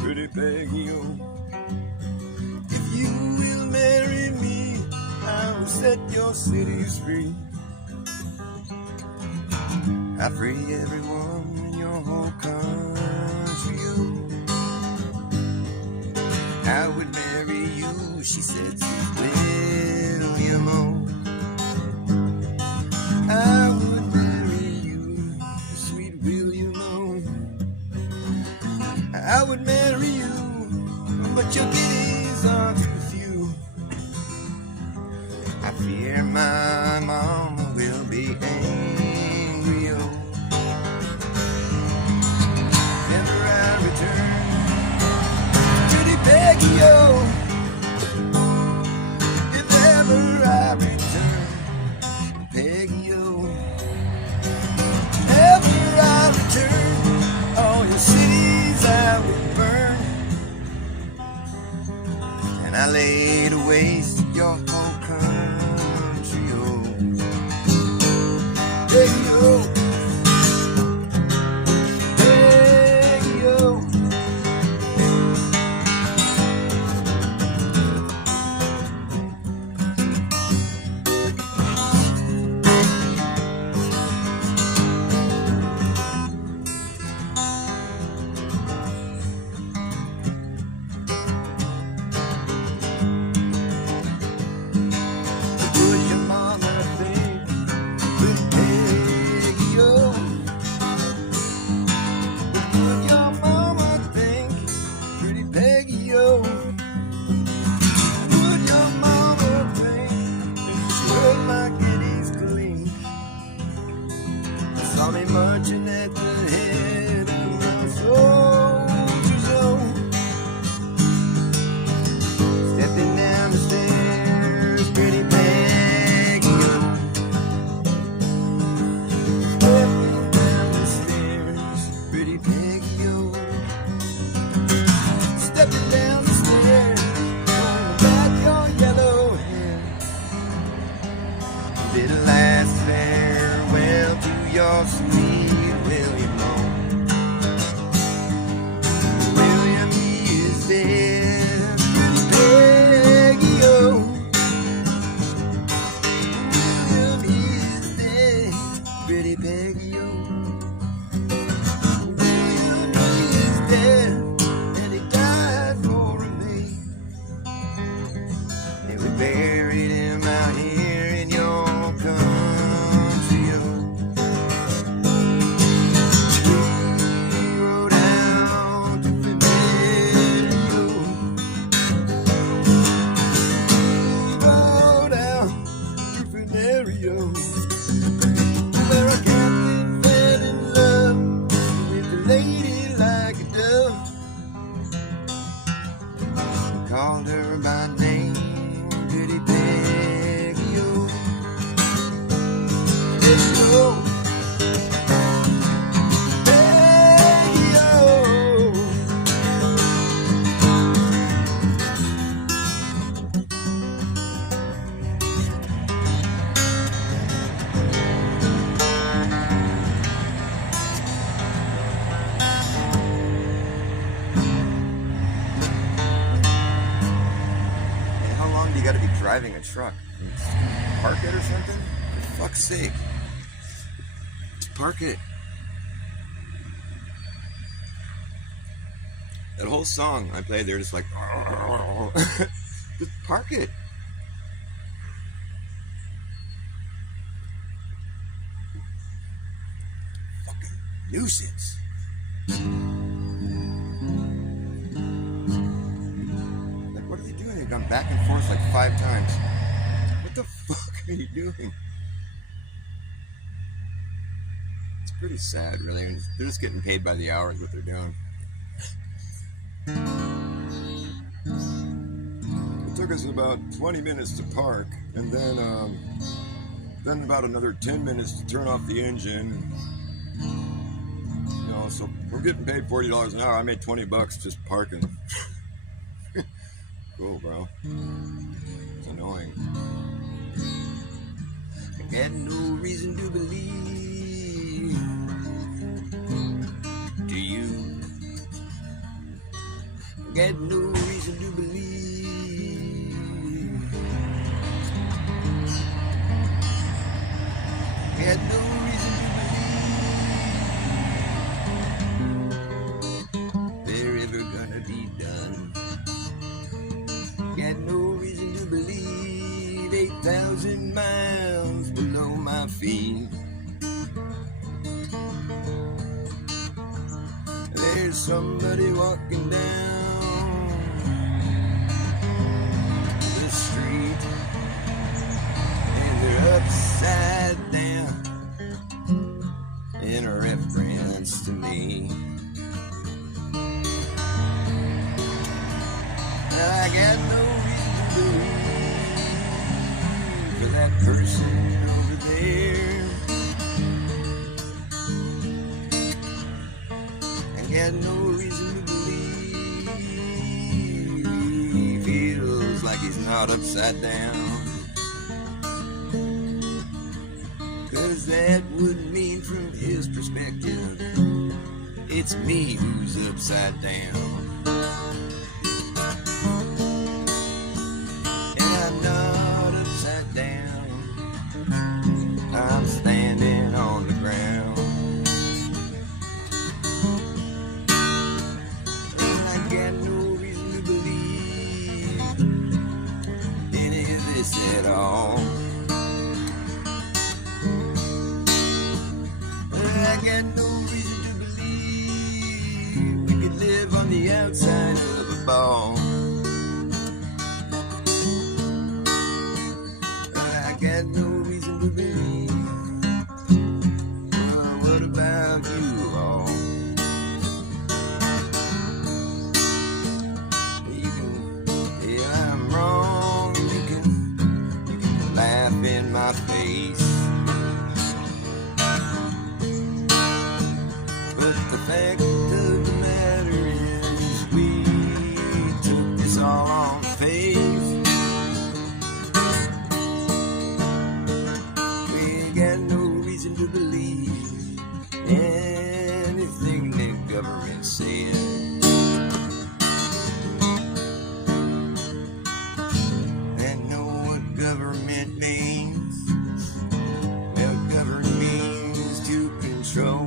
pretty Peggy, oh? If you will marry me, I will set your cities free. I free everyone in your whole country, oh. I would marry you, she said, sweet William, oh. I would marry you, sweet William, oh. I would marry you, but your kiddies are too few. I fear my mama will be angry, oh. Never I return, pretty Peggy, oh. If ever I return, Peggy, oh. Ever I return, all your cities I will burn, and I lay to waste your whole country, oh. Peggy, oh. Peggy, oh. Would your mama think, pretty Peggy, oh? Would your mama think, pretty Peggy, oh? Would your mama think, if she heard my kiddies glee? Saw me marching at the head of the soldiers, oh. Stepping down the stairs, pretty Peggy, oh. Stepping down the stairs, pretty Peggy, oh. Stepping down the stairs, pulling back your yellow hair. Bid a last farewell to your sweet William, oh. William, he is dead, pretty Peggy, oh. William, he is dead, pretty Peggy, oh. William, he is dead, and he died for me. And we buried him out here in your country, oh. We rode out to Fidelio. We rode out to Fidelio, where a captain fell in love with a lady like a dove. He called her by name, pretty Peggy, oh. Peggy, oh. Peggy, oh. Hey, how long do you got to be driving a truck? Park it or something? For fuck's sake. Just park it. That whole song I played there, just like, just park it. Fucking nuisance. Like, what are they doing? They've gone back and forth like 5 times. What the fuck are you doing? It's pretty sad, really. They're just getting paid by the hour is what they're doing. It took us about 20 minutes to park, and then Then about another 10 minutes to turn off the engine. You know, so we're getting paid $40 an hour. I made $20 just parking. Cool, bro. It's annoying. I got no reason to believe. Do you? I got no reason to believe. I got no reason to believe they're ever gonna be done. Got no reason to believe 8,000 miles below my feet. There's somebody walking down the street, and they're upside down in a reference to me. I got no reason to believe for that person over there. I got no reason to believe he feels like he's not upside down. 'Cause that would mean from his perspective, it's me who's upside down. I'm standing on the ground, and I got no reason to believe any of this at all. I got no reason to believe we could live on the outside of a ball. I got no reason to believe. What about you all? You can, yeah, I'm wrong. You can laugh in my face. But the fact of the matter is, we took this all on faith. We got no reason to believe anything the government said. And know what government means? Well, government means to control.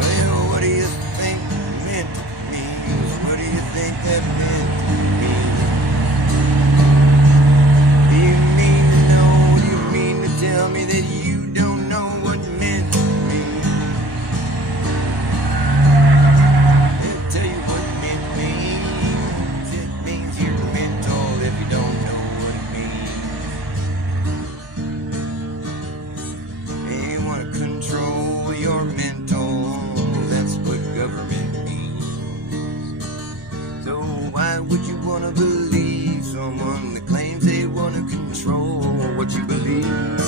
Well, what do you think meant means? What do you think that meant means? Do you mean to know? Do you mean to tell me that you don't know what meant means? I'll tell you what meant means. It means you're mental if you don't know what it means. They want to control your mental. That's what government means. So why would you want to believe someone that claims they want to control what you believe?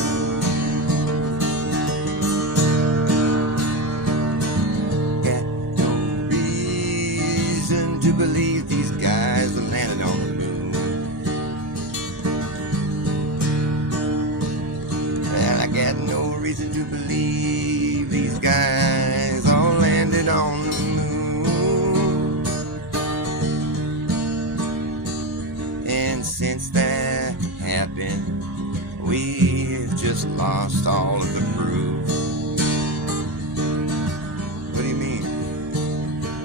Got no reason to believe these guys have landed on the moon. Well, I got no reason to believe these guys all landed on the moon. And since that happened, we've just lost all of the proof. What do you mean?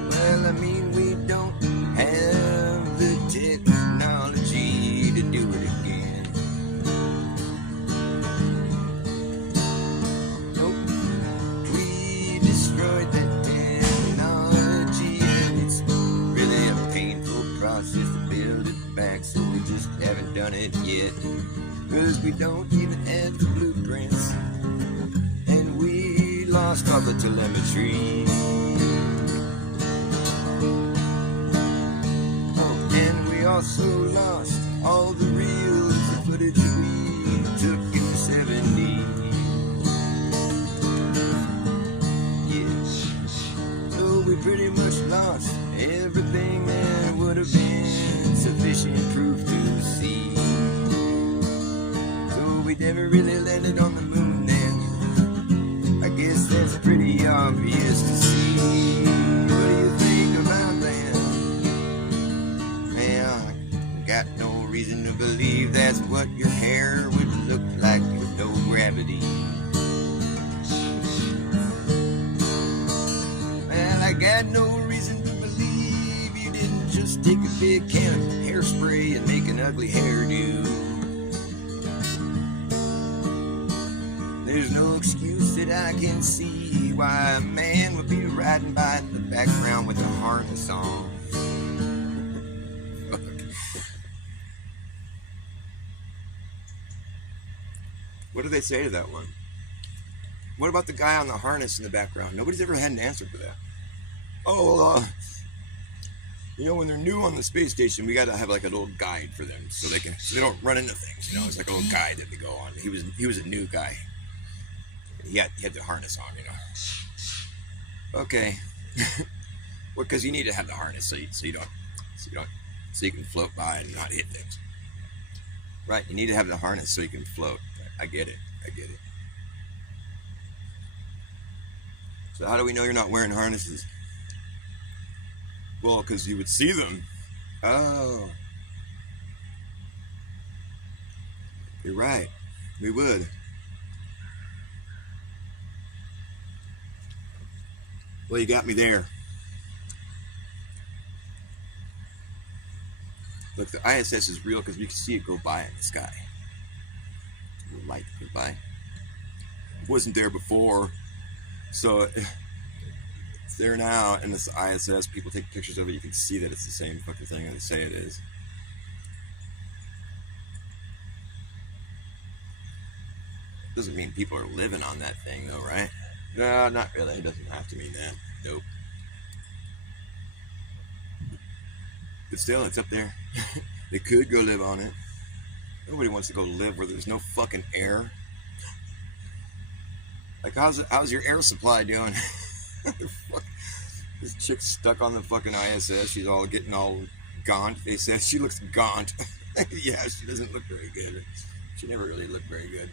Well, I mean we don't have the technology to do it again. Nope. We destroyed the technology, and it's really a painful process to build it back, so we just haven't done it yet. 'Cause we don't even have the blueprints, and we lost all the telemetry. Oh, and we also lost all the reels, the footage that we never really landed on the moon then. I guess that's pretty obvious to see. What do you think about that? Well, I got no reason to believe that's what your hair would look like with no gravity. Well, I got no reason to believe you didn't just take a big can of hairspray and make an ugly hairdo. There's no excuse that I can see why a man would be riding by in the background with a harness on. What do they say to that one? What about the guy on the harness in the background? Nobody's ever had an answer for that. Oh, when they're new on the space station, we gotta have like a little guide for them so they don't run into things. It's like a little guide that they go on. He was a new guy. He had the harness on, Okay. Well, because you need to have the harness so you can float by and not hit things. Right? You need to have the harness so you can float. I get it. So how do we know you're not wearing harnesses? Well, because you would see them. Oh. You're right. We would. Well, you got me there. Look, the ISS is real because we can see it go by in the sky. The light go by. It wasn't there before, so it's there now, and this ISS, people take pictures of it, you can see that it's the same fucking thing that they say it is. Doesn't mean people are living on that thing though, right? No, not really. It doesn't have to mean that. Nope. But still, it's up there. They could go live on it. Nobody wants to go live where there's no fucking air. Like, how's your air supply doing? This chick's stuck on the fucking ISS. She's all getting all gaunt. They said she looks gaunt. Yeah, she doesn't look very good. She never really looked very good.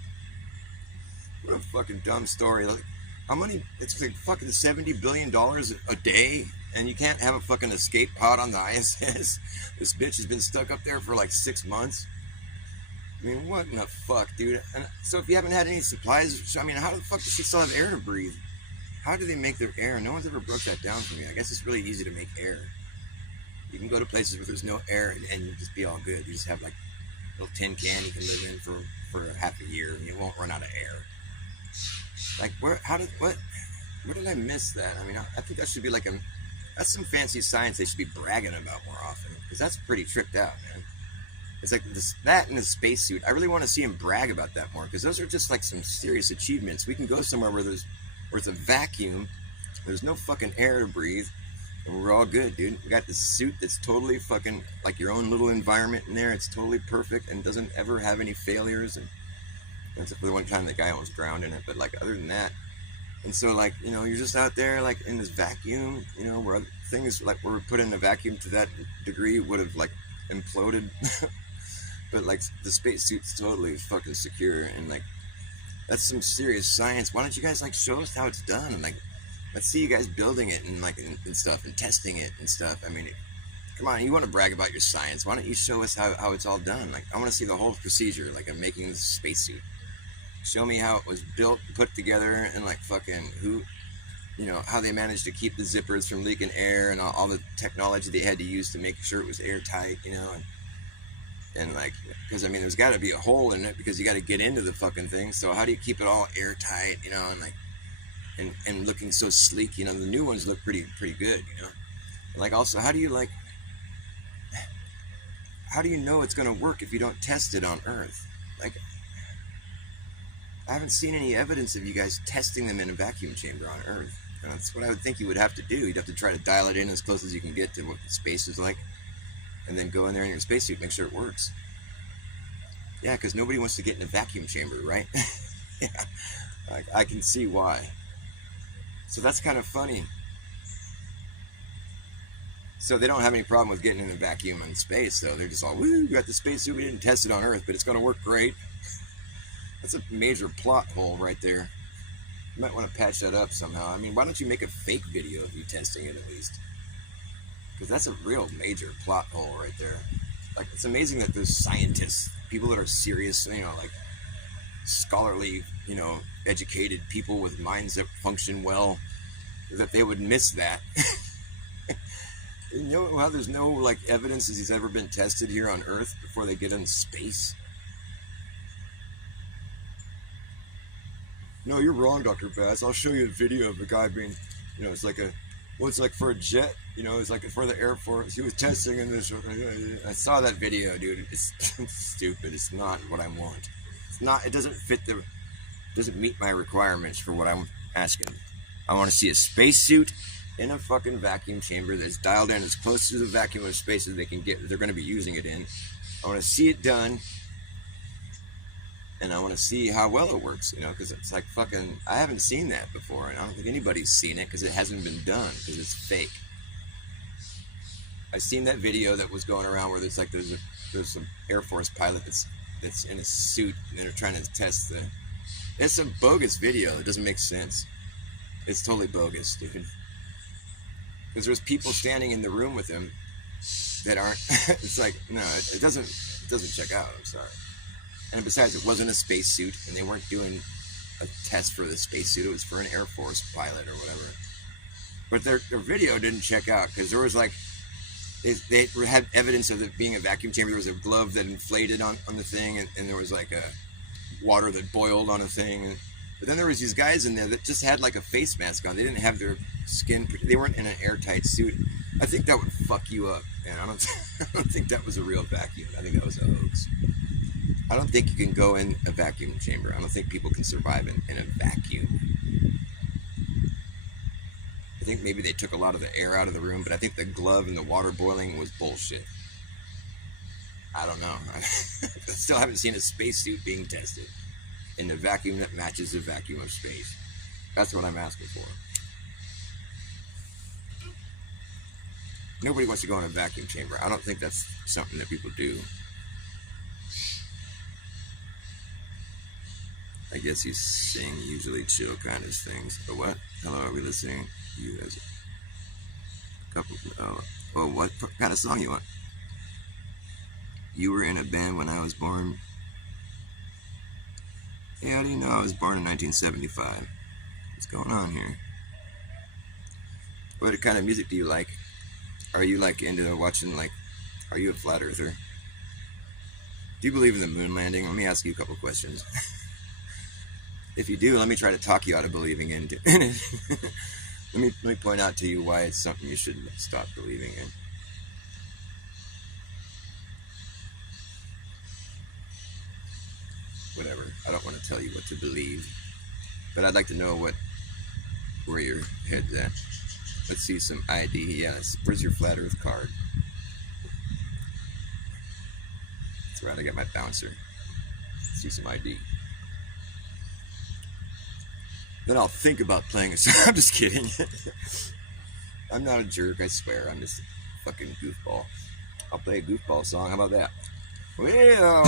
What a fucking dumb story. Like, how many? It's like fucking $70 billion a day, and you can't have a fucking escape pod on the ISS. This bitch has been stuck up there for like 6 months. I mean, what in the fuck, dude? And so if you haven't had any supplies, I mean, how the fuck does she still have air to breathe? How do they make their air? No one's ever broke that down for me. I guess it's really easy to make air. You can go to places where there's no air and you'll just be all good. You just have like a little tin can you can live in for half a year and you won't run out of air. Like, where did I miss that? I mean, I think that should be like that's some fancy science they should be bragging about more often, because that's pretty tricked out, man. It's like that and the spacesuit. I really want to see him brag about that more, because those are just like some serious achievements. We can go somewhere where it's a vacuum, there's no fucking air to breathe, and we're all good, dude. We got this suit that's totally fucking like your own little environment in there. It's totally perfect and doesn't ever have any failures, and except for the one time the guy almost drowned in it, but like other than that. And so like, you're just out there like in this vacuum, where things like were put in a vacuum to that degree would have like imploded. But like the spacesuit's totally fucking secure, and like that's some serious science. Why don't you guys like show us how it's done, and like let's see you guys building it and like and stuff and testing it and stuff. I mean, come on, you want to brag about your science? Why don't you show us how it's all done? Like, I want to see the whole procedure, like I'm making this spacesuit. Show me how it was built, put together, and like fucking how they managed to keep the zippers from leaking air, and all the technology they had to use to make sure it was airtight, and like, because I mean, there's got to be a hole in it because you got to get into the fucking thing. So how do you keep it all airtight, and like, and looking so sleek? The new ones look pretty good, And like, also, how do you know it's gonna work if you don't test it on Earth? Like, I haven't seen any evidence of you guys testing them in a vacuum chamber on Earth. And that's what I would think you would have to do. You'd have to try to dial it in as close as you can get to what the space is like, and then go in there in your spacesuit, make sure it works. Yeah, because nobody wants to get in a vacuum chamber, right? Yeah, I can see why. So that's kind of funny. So they don't have any problem with getting in a vacuum in space, so they're just all, woo, we got the spacesuit, we didn't test it on Earth, but it's going to work great. That's a major plot hole right there. You might want to patch that up somehow. I mean, why don't you make a fake video of you testing it at least? Because that's a real major plot hole right there. Like, it's amazing that those scientists, people that are serious, like scholarly, educated people with minds that function well, that they would miss that. You know how there's no like evidence that he's ever been tested here on Earth before they get in space? No, you're wrong, Dr. Bas. I'll show you a video of a guy being, it's like it's like for a jet, it's like for the Air Force. He was testing in this. I saw that video, dude. It's stupid. It's not what I want. It's not. It doesn't meet my requirements for what I'm asking. I want to see a spacesuit in a fucking vacuum chamber that's dialed in as close to the vacuum of space as they can get. They're going to be using it in. I want to see it done. And I want to see how well it works, because it's like fucking, I haven't seen that before, and I don't think anybody's seen it because it hasn't been done, because it's fake. I've seen that video that was going around where there's some Air Force pilot that's in a suit, and they're trying to test it's a bogus video. It doesn't make sense. It's totally bogus, dude. Because there's people standing in the room with him that aren't, it's like, no, it doesn't check out, I'm sorry. And besides, it wasn't a spacesuit, and they weren't doing a test for the spacesuit. It was for an Air Force pilot or whatever. But their video didn't check out, because there was they had evidence of it being a vacuum chamber. There was a glove that inflated on the thing, and there was like a water that boiled on a thing. But then there was these guys in there that just had like a face mask on. They didn't have their skin. They weren't in an airtight suit. I think that would fuck you up, man. I don't think that was a real vacuum. I think that was a hoax. I don't think you can go in a vacuum chamber. I don't think people can survive in a vacuum. I think maybe they took a lot of the air out of the room, but I think the glove and the water boiling was bullshit. I don't know. I still haven't seen a spacesuit being tested in a vacuum that matches the vacuum of space. That's what I'm asking for. Nobody wants to go in a vacuum chamber. I don't think that's something that people do. I guess he's saying usually chill kind of things. But what? Hello, are we listening? You as a couple. Oh, what kind of song you want? You were in a band when I was born. Hey, how do you know I was born in 1975? What's going on here? What kind of music do you like? Are you like into watching are you a flat earther? Do you believe in the moon landing? Let me ask you a couple questions. If you do, let me try to talk you out of believing in it. Let me point out to you why it's something you should stop believing in. Whatever. I don't want to tell you what to believe, but I'd like to know where your head's at. Let's see some ID. Yes. Where's your flat Earth card? That's right. I got my bouncer. Let's see some ID. Then I'll think about playing a song. I'm just kidding. I'm not a jerk, I swear. I'm just a fucking goofball. I'll play a goofball song. How about that? Well,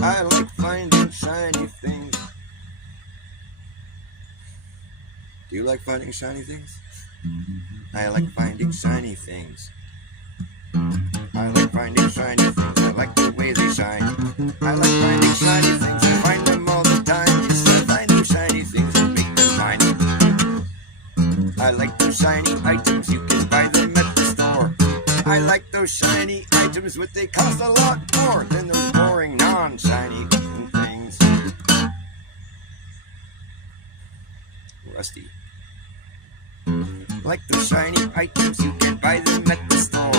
I like finding shiny things. Do you like finding shiny things? I like finding shiny things. I like finding shiny things. I like the way they shine. I like finding shiny things. I find them all the time. Yes, I find those shiny things and make them mine. I like those shiny items. You can buy them at the store. I like those shiny items, but they cost a lot more than those boring non-shiny things. Rusty. Like those shiny items, you can buy them at the store.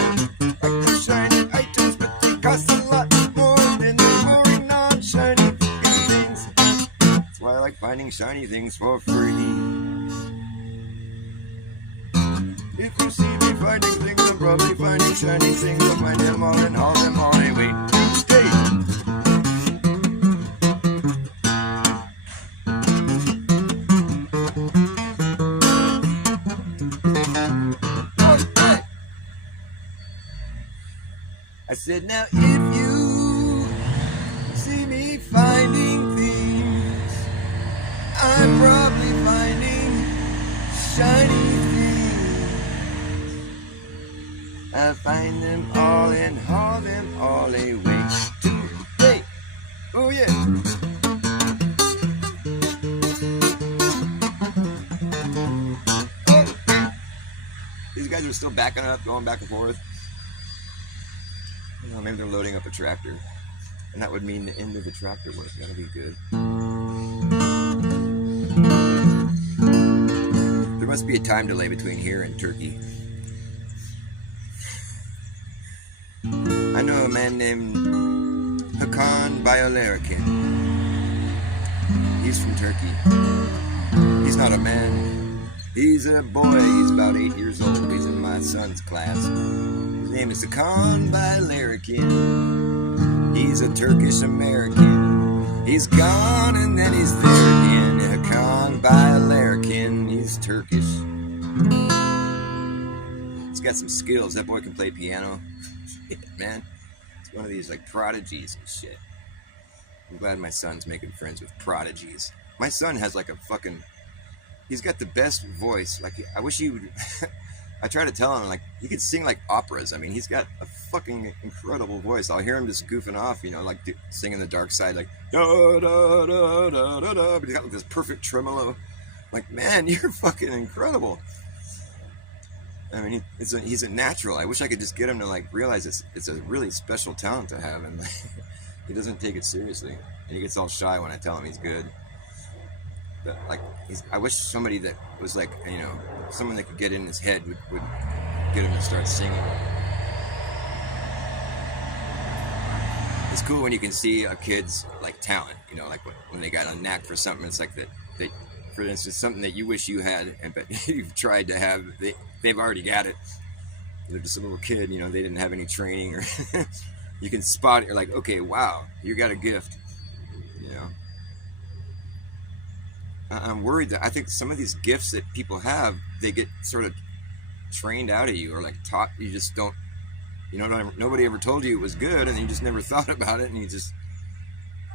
Like those shiny items, but they cost a lot more than those boring non-shiny things. That's why I like finding shiny things for free. If you see me finding things, I'm probably finding shiny things. I'll find them all and haul them all away. Hey! I said, now if you see me finding things, shit. Oh, these guys are still backing up, going back and forth. I don't know, maybe they're loading up a tractor. And that would mean the end of the tractor work. That'll be good. There must be a time delay between here and Turkey. I know a man named Hakan Bayalerikin. He's from Turkey. He's not a man. He's a boy. He's about 8 years old. He's in my son's class. His name is Hakan Bayalerikin. He's a Turkish American. He's gone and then he's there again. Hakan Bayalerikin. He's Turkish. He's got some skills. That boy can play piano. Shit, man. It's one of these like prodigies and shit. I'm glad my son's making friends with prodigies. My son has like a fucking... He's got the best voice. Like, I wish he would... I try to tell him, like, he could sing like operas. I mean, he's got a fucking incredible voice. I'll hear him just goofing off, you know, like singing the dark side, like, da da da da da da. But he's got like this perfect tremolo. Like, man, you're fucking incredible. I mean, he's a natural. I wish I could just get him to like realize it's a really special talent to have, and like, he doesn't take it seriously. And he gets all shy when I tell him he's good. But like, I wish somebody that was like, you know, someone that could get in his head would get him to start singing. It's cool when you can see a kid's like talent, you know, like when they got a knack for something. It's like that. For instance, something that you wish you had, but you've tried to have. They've already got it. They're just a little kid, you know. They didn't have any training, or you can spot it. You're like, okay, wow, you got a gift, you know. I'm worried that I think some of these gifts that people have, they get sort of trained out of you, or like taught. You just don't, you know, nobody ever told you it was good, and you just never thought about it, and you just,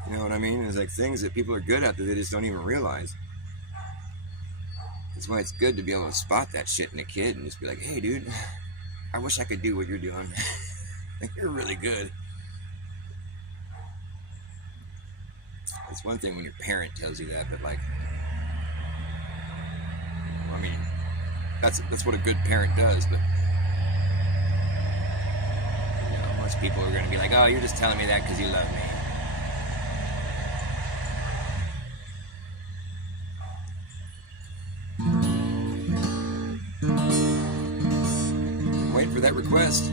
you know what I mean? It's like things that people are good at that they just don't even realize. That's why it's good to be able to spot that shit in a kid and just be like, hey, dude, I wish I could do what you're doing. You're really good. It's one thing when your parent tells you that, but like, I mean, that's what a good parent does, but you know, most people are going to be like, oh, you're just telling me that because you love me. For that request.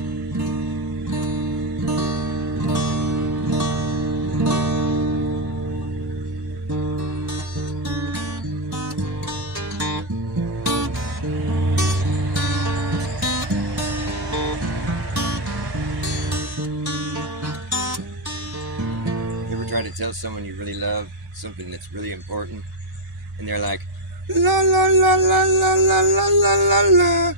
You ever try to tell someone you really love something that's really important, and they're like, la la la la la la la la la la.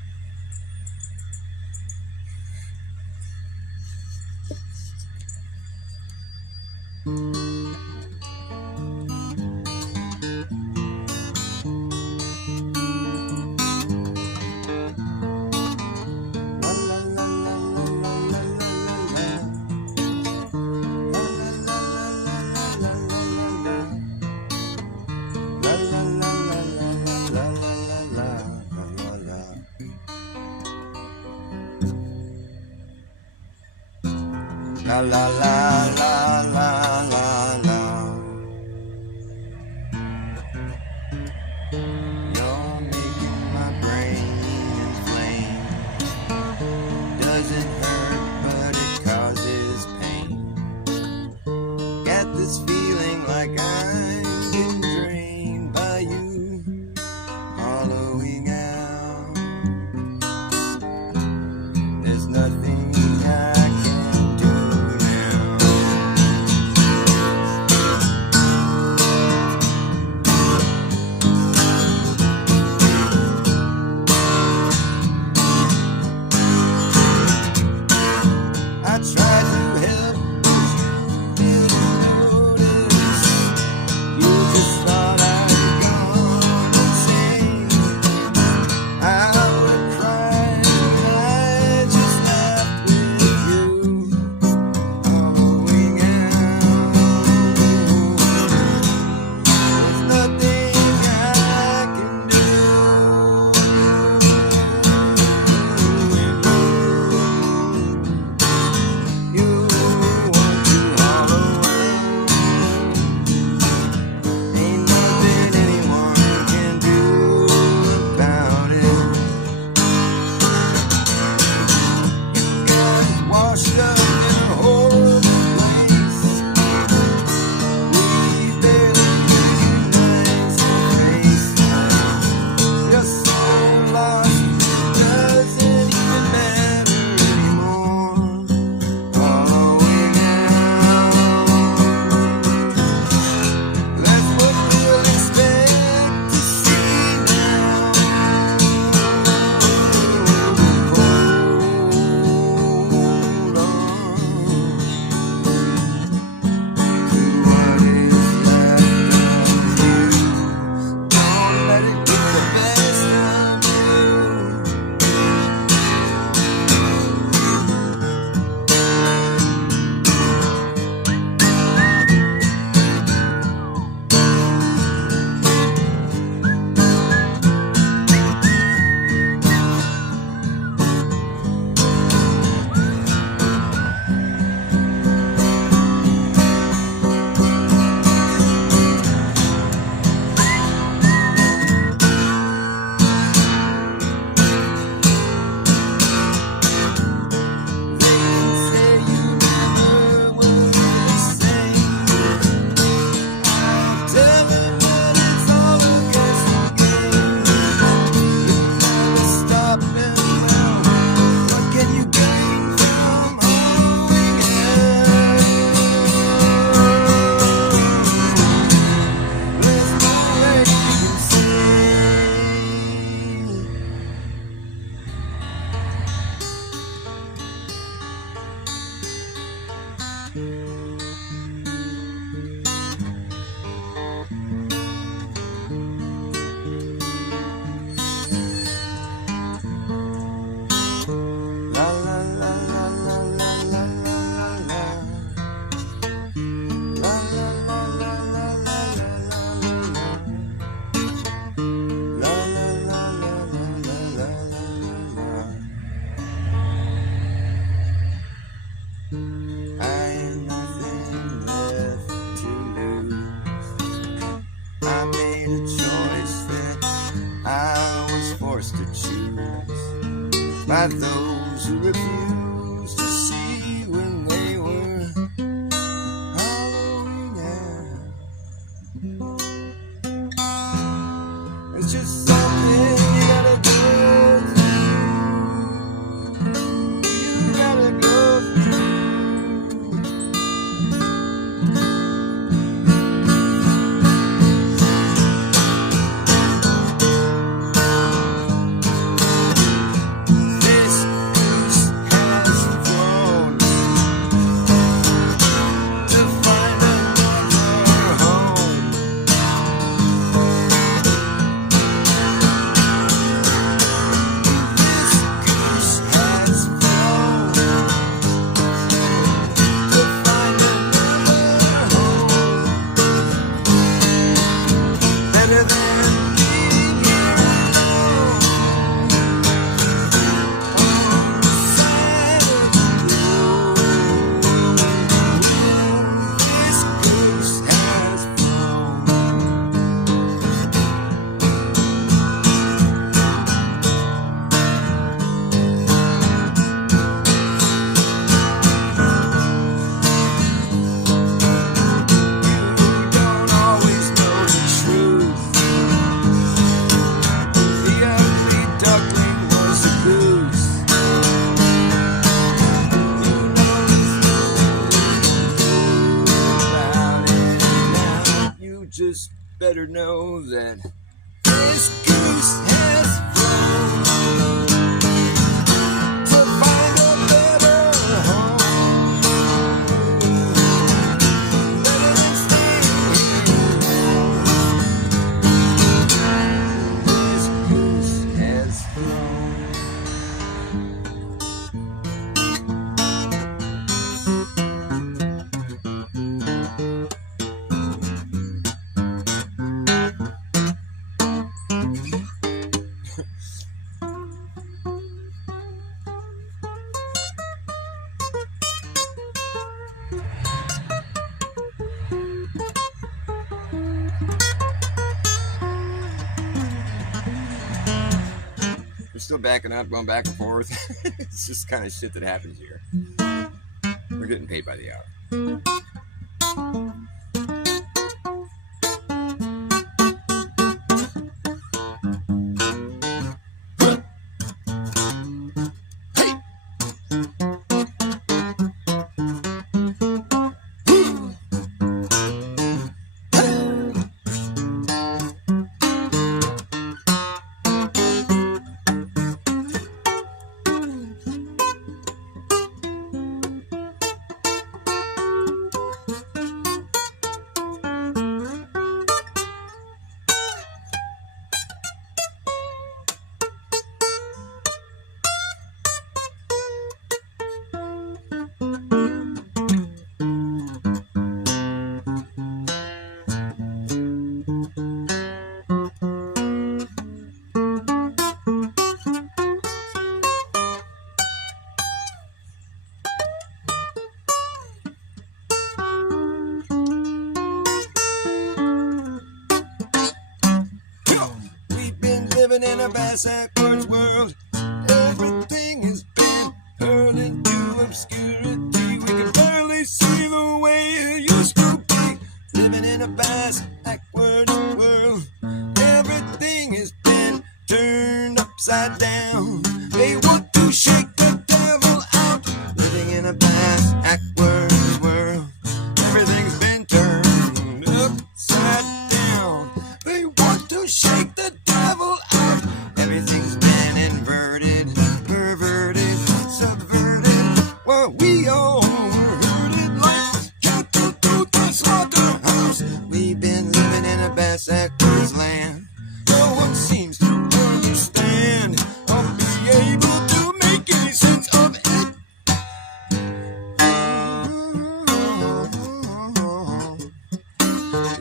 La la la la la la la. You're making my brain inflame. Doesn't hurt, but it causes pain. Got this feeling like I'm getting drained by you, hollowing out. There's nothing I can do. I tried to help, but you didn't notice. by those who refused to see when they were hollowing out. It's just something you gotta go through. You gotta go through. This goose has flown to find another home. This goose has flown to find another home. Better than being here alone on the side of the road. This goose has flown. You don't always know the truth. The ugly duckling was a goose. You know there's nothing you can do about it now. You just better know that this goose has flown to find a better home. Better than staying here. This goose has flown. We're still backing up, going back and forth. It's just kind of shit that happens here. We're getting paid by the hour. Hey! We've been living in a bass backwards world. Everything has been hurled into obscurity. We can barely see the way it used to be. Living in a bass backwards world. Everything has been turned upside down. They want to shake the devil out. Living in a bass backwards world. Everything's been turned upside down. They want to shake the devil out. Everything's been inverted, perverted, subverted. Well, we all herded like cattle to the slaughterhouse. We've been living in a bass backwards land. No one seems to understand or be able to make any sense of it.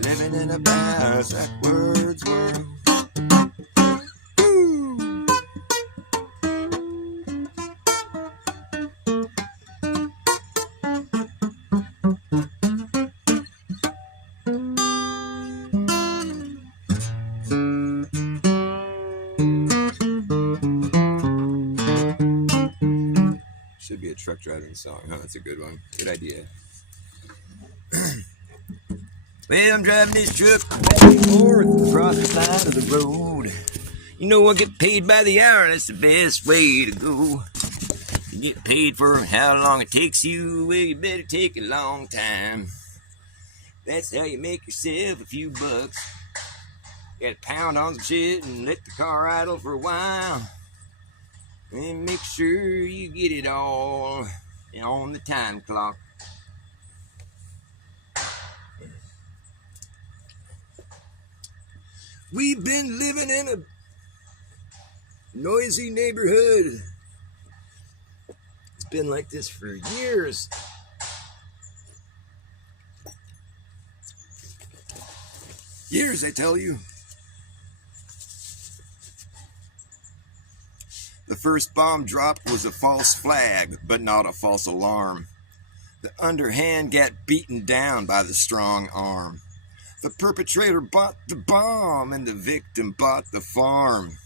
Living in a bass backwards world. Indian song, huh? That's a good one. Good idea. Well, I'm driving this truck back and forth across the side of the road. You know, I get paid by the hour. That's the best way to go. You get paid for how long it takes you. Well, you better take a long time. That's how you make yourself a few bucks. You gotta pound on some shit and let the car idle for a while. And make sure you get it all on the time clock. We've been living in a noisy neighborhood. It's been like this for years. Years, I tell you. The first bomb drop was a false flag, but not a false alarm. The underhand got beaten down by the strong arm. The perpetrator bought the bomb, and the victim bought the farm.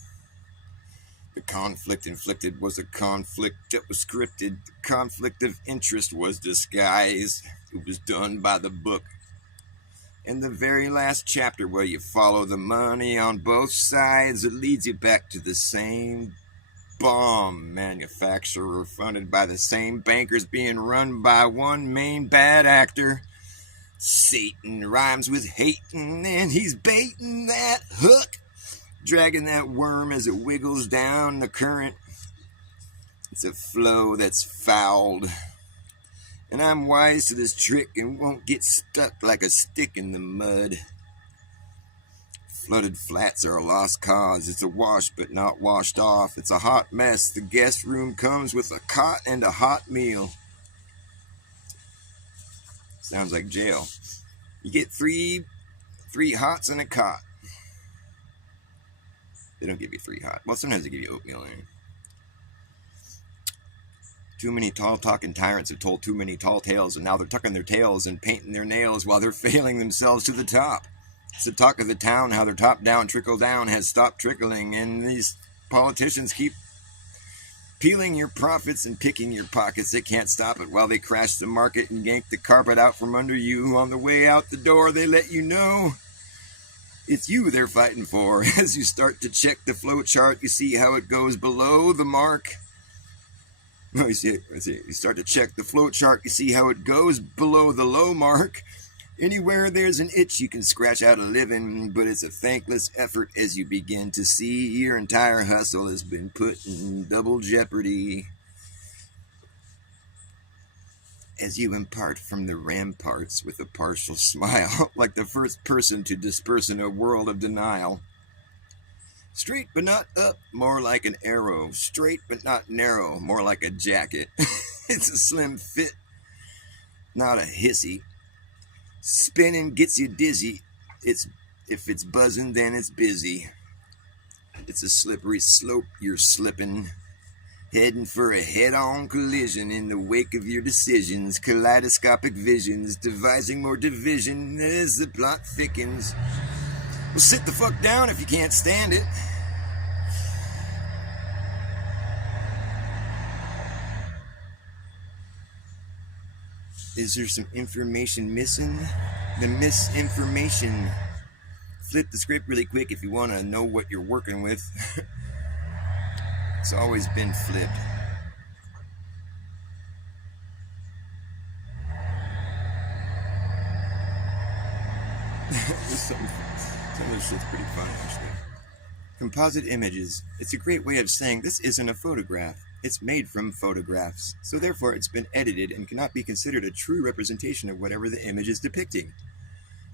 The conflict inflicted was a conflict that was scripted. The conflict of interest was disguised. It was done by the book. In the very last chapter, where you follow the money on both sides, it leads you back to the same bomb manufacturer, funded by the same bankers, being run by one main bad actor. Satan rhymes with hating, and he's baiting that hook, dragging that worm as it wiggles down the current. It's a flow that's fouled, and I'm wise to this trick and won't get stuck like a stick in the mud. Flooded flats are a lost cause. It's a wash but not washed off. It's a hot mess. The guest room comes with a cot and a hot meal. Sounds like jail. You get three hots and a cot. They don't give you 3 hot. Well, sometimes they give you oatmeal. Too many tall-talking tyrants have told too many tall tales, and now they're tucking their tails and painting their nails while they're failing themselves to the top. It's the talk of the town, how their top-down trickle-down has stopped trickling, and these politicians keep peeling your profits and picking your pockets. They can't stop it while they crash the market and yank the carpet out from under you. On the way out the door, they let you know it's you they're fighting for. As you start to check the flow chart, you see how it goes below the mark. You start to check the flow chart, you see how it goes below the low mark. Anywhere there's an itch, you can scratch out a living, but it's a thankless effort as you begin to see your entire hustle has been put in double jeopardy. As you impart from the ramparts with a partial smile, like the first person to disperse in a world of denial. Straight but not up, more like an arrow. Straight but not narrow, more like a jacket. It's a slim fit, not a hissy. Spinning gets you dizzy. If it's buzzing, then it's busy. It's a slippery slope you're slipping, heading for a head-on collision in the wake of your decisions. Kaleidoscopic visions, devising more division as the plot thickens. Well, sit the fuck down if you can't stand it. Is there some information missing? The misinformation. Flip the script really quick if you want to know what you're working with. It's always been flipped. Some of this shit's pretty fun, actually. Composite images. It's a great way of saying this isn't a photograph. It's made from photographs, so therefore it's been edited and cannot be considered a true representation of whatever the image is depicting.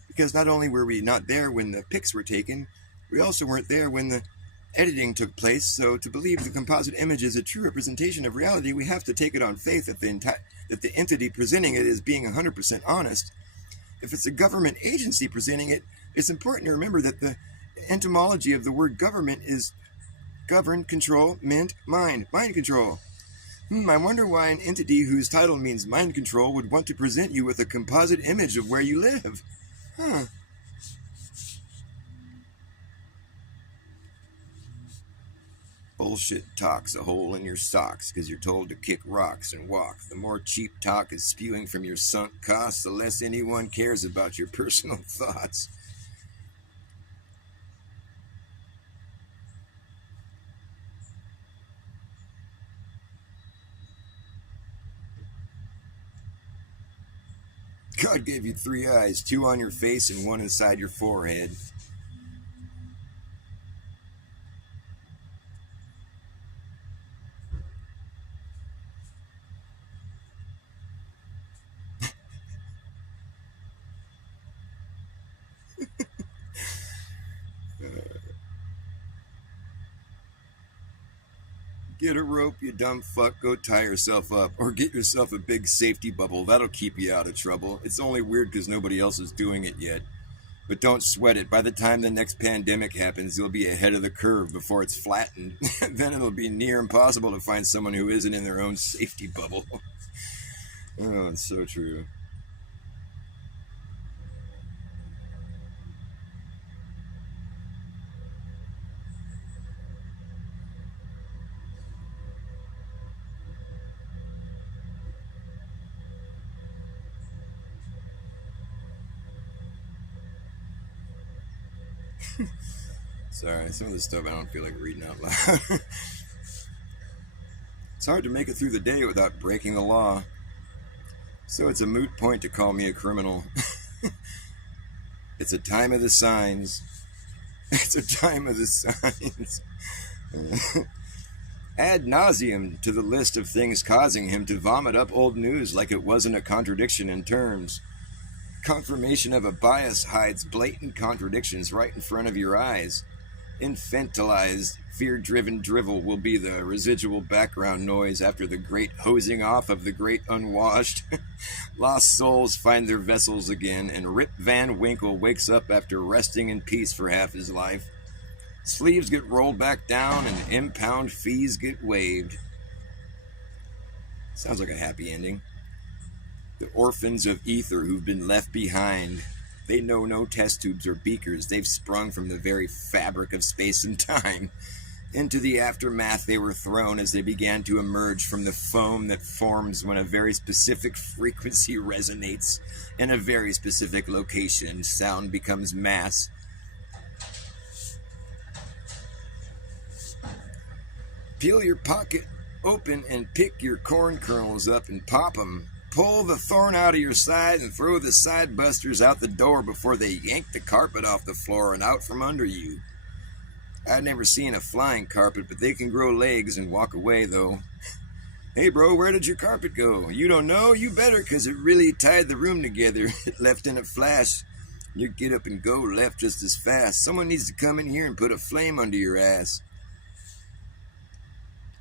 Because not only were we not there when the pics were taken, we also weren't there when the editing took place, so to believe the composite image is a true representation of reality, we have to take it on faith that the entity presenting it is being 100% honest. If it's a government agency presenting it, it's important to remember that the etymology of the word government is govern, control, mind control. I wonder why an entity whose title means mind control would want to present you with a composite image of where you live. Bullshit talk's a hole in your socks because you're told to kick rocks and walk. The more cheap talk is spewing from your sunk costs, the less anyone cares about your personal thoughts. God gave you 3 eyes, 2 on your face and 1 inside your forehead. Get a rope, you dumb fuck, go tie yourself up. Or get yourself a big safety bubble, that'll keep you out of trouble. It's only weird because nobody else is doing it yet. But don't sweat it. By the time the next pandemic happens, you'll be ahead of the curve before it's flattened. Then it'll be near impossible to find someone who isn't in their own safety bubble. Oh, it's so true. Sorry, some of this stuff I don't feel like reading out loud. It's hard to make it through the day without breaking the law. So it's a moot point to call me a criminal. It's a time of the signs. It's a time of the signs. Ad nauseum to the list of things causing him to vomit up old news like it wasn't a contradiction in terms. Confirmation of a bias hides blatant contradictions right in front of your eyes. Infantilized, fear-driven drivel will be the residual background noise after the great hosing off of the great unwashed. Lost souls find their vessels again, and Rip Van Winkle wakes up after resting in peace for half his life. Sleeves get rolled back down, and impound fees get waived. Sounds like a happy ending. The orphans of ether who've been left behind. They know no test tubes or beakers. They've sprung from the very fabric of space and time. Into the aftermath they were thrown as they began to emerge from the foam that forms when a very specific frequency resonates in a very specific location. Sound becomes mass. Peel your pocket open and pick your corn kernels up and pop 'em. Pull the thorn out of your side and throw the side busters out the door before they yank the carpet off the floor and out from under you. I've never seen a flying carpet, but they can grow legs and walk away, though. Hey, bro, where did your carpet go? You don't know? You better, 'cause it really tied the room together. It left in a flash. Your get up and go left just as fast. Someone needs to come in here and put a flame under your ass.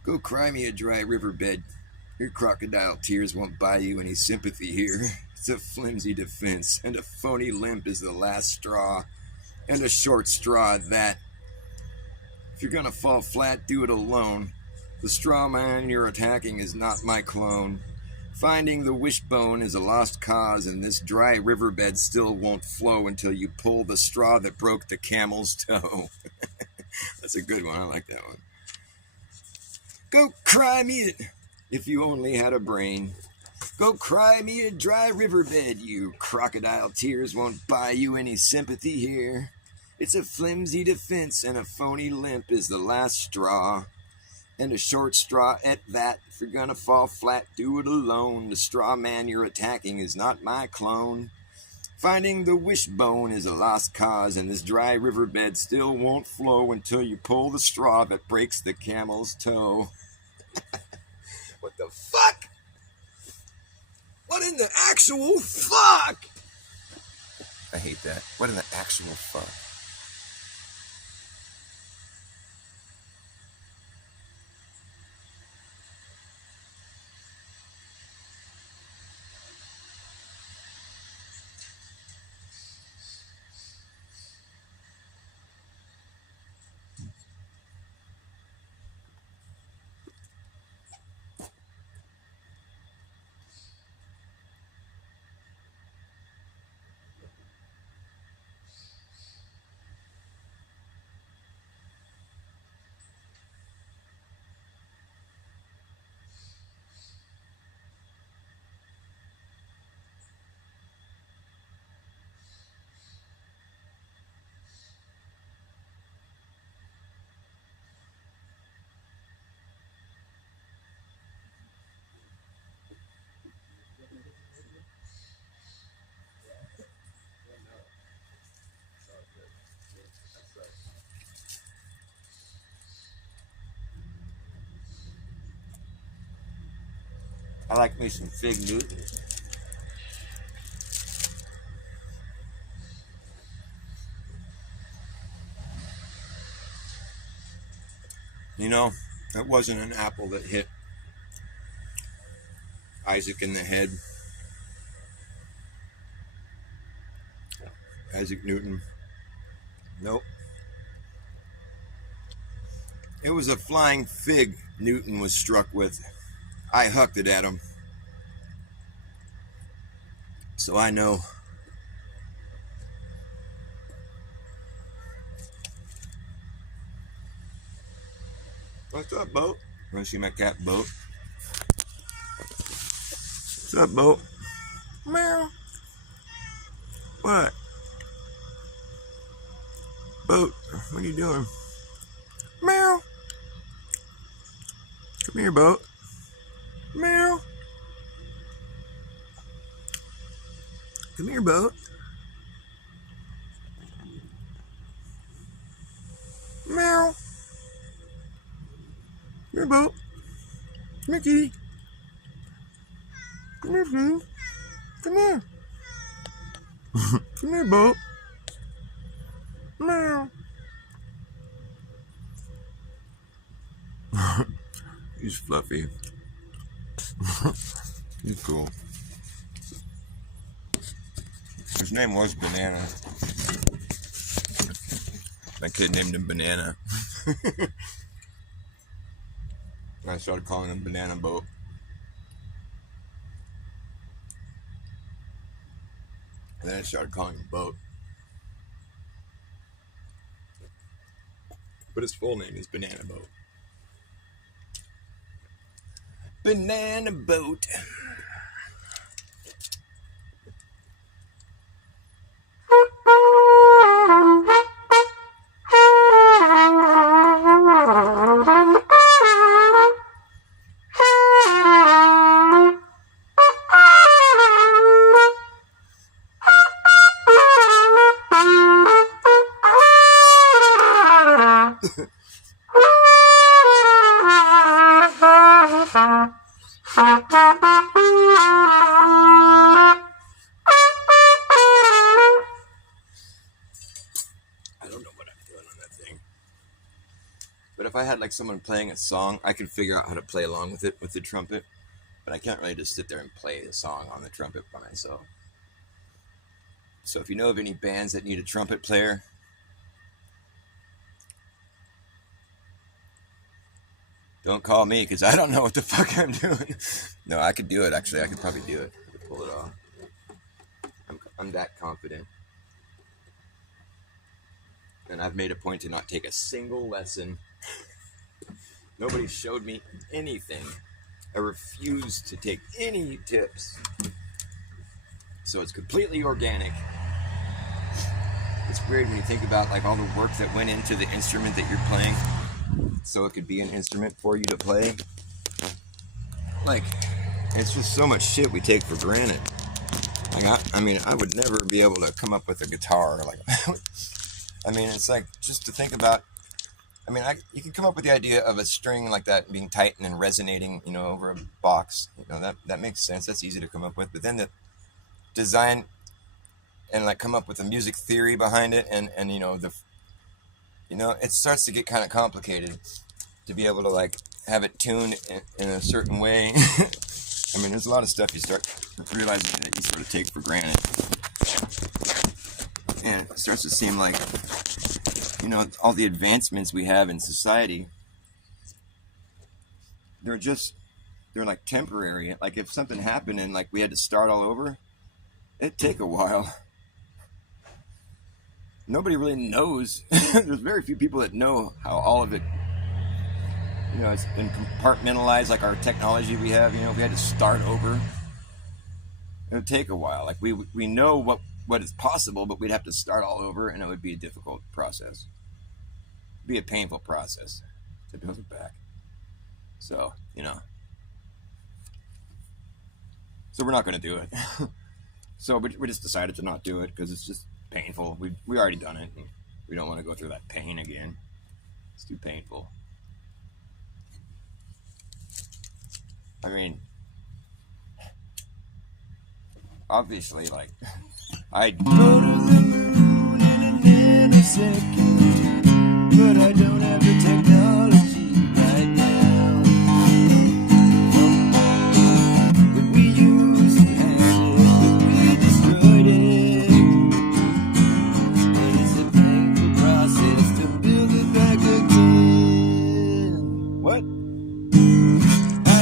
Go cry me a dry riverbed. Your crocodile tears won't buy you any sympathy here. It's a flimsy defense, and a phony limp is the last straw. And a short straw at that. If you're gonna fall flat, do it alone. The straw man you're attacking is not my clone. Finding the wishbone is a lost cause, and this dry riverbed still won't flow until you pull the straw that broke the camel's toe. That's a good one. I like that one. Go cry me it. If you only had a brain. Go cry me a dry riverbed. You crocodile tears won't buy you any sympathy here. It's a flimsy defense, and a phony limp is the last straw. And a short straw at that. If you're gonna fall flat, do it alone. The straw man you're attacking is not my clone. Finding the wishbone is a lost cause, and this dry riverbed still won't flow until you pull the straw that breaks the camel's toe. What the fuck? What in the actual fuck? I hate that. What in the actual fuck? I like me some fig Newton. You know, it wasn't an apple that hit Isaac in the head. Isaac Newton. Nope. It was a flying fig Newton was struck with. I hucked it at him. So I know. What's up, Boat? Want to see my cat, Boat? What's up, Boat? Meow. What? Boat, what are you doing? Meow. Come here, Boat. Meow. Come here, Boat. Meow. Come here, Boat. Come here, kitty. Come here, kitty. Come here. Come here, Boat. Meow. He's fluffy. He's cool. His name was Banana. My kid named him Banana. I started calling him Banana Boat. And then I started calling him Boat. But his full name is Banana Boat. Banana Boat. But if I had like someone playing a song, I could figure out how to play along with it with the trumpet. But I can't really just sit there and play the song on the trumpet by myself. So if you know of any bands that need a trumpet player, don't call me because I don't know what the fuck I'm doing. No, I could do it. Actually, I could probably do it. I could pull it off. I'm that confident. And I've made a point to not take a single lesson. Nobody showed me anything. I refuse to take any tips. So it's completely organic. It's weird when you think about like all the work that went into the instrument that you're playing, so it could be an instrument for you to play. Like, it's just so much shit we take for granted. Like, I mean, I would never be able to come up with a guitar. Like, I mean, it's like just to think about. I mean, you can come up with the idea of a string like that being tightened and resonating, you know, over a box. You know, that makes sense. That's easy to come up with. But then the design and like come up with a music theory behind it, and you know it starts to get kind of complicated to be able to like have it tuned in a certain way. I mean, there's a lot of stuff you start realizing that you sort of take for granted, and it starts to seem like, you know, all the advancements we have in society, they're like temporary. Like if something happened and like we had to start all over, it'd take a while. Nobody really knows. There's very few people that know how all of it, you know, it's been compartmentalized, like our technology we have. You know, if we had to start over, it would take a while. Like we know what is possible, but we'd have to start all over, and it would be a difficult process. It'd be a painful process to build it back. So, you know. So we're not going to do it. So we just decided to not do it because it's just painful. We already done it. And we don't want to go through that pain again. It's too painful. I mean, obviously, like, I'd go to the moon in a nanosecond, but I don't have the technology right now. But we used to have it, but we destroyed it. And it's a painful process to build it back again. What?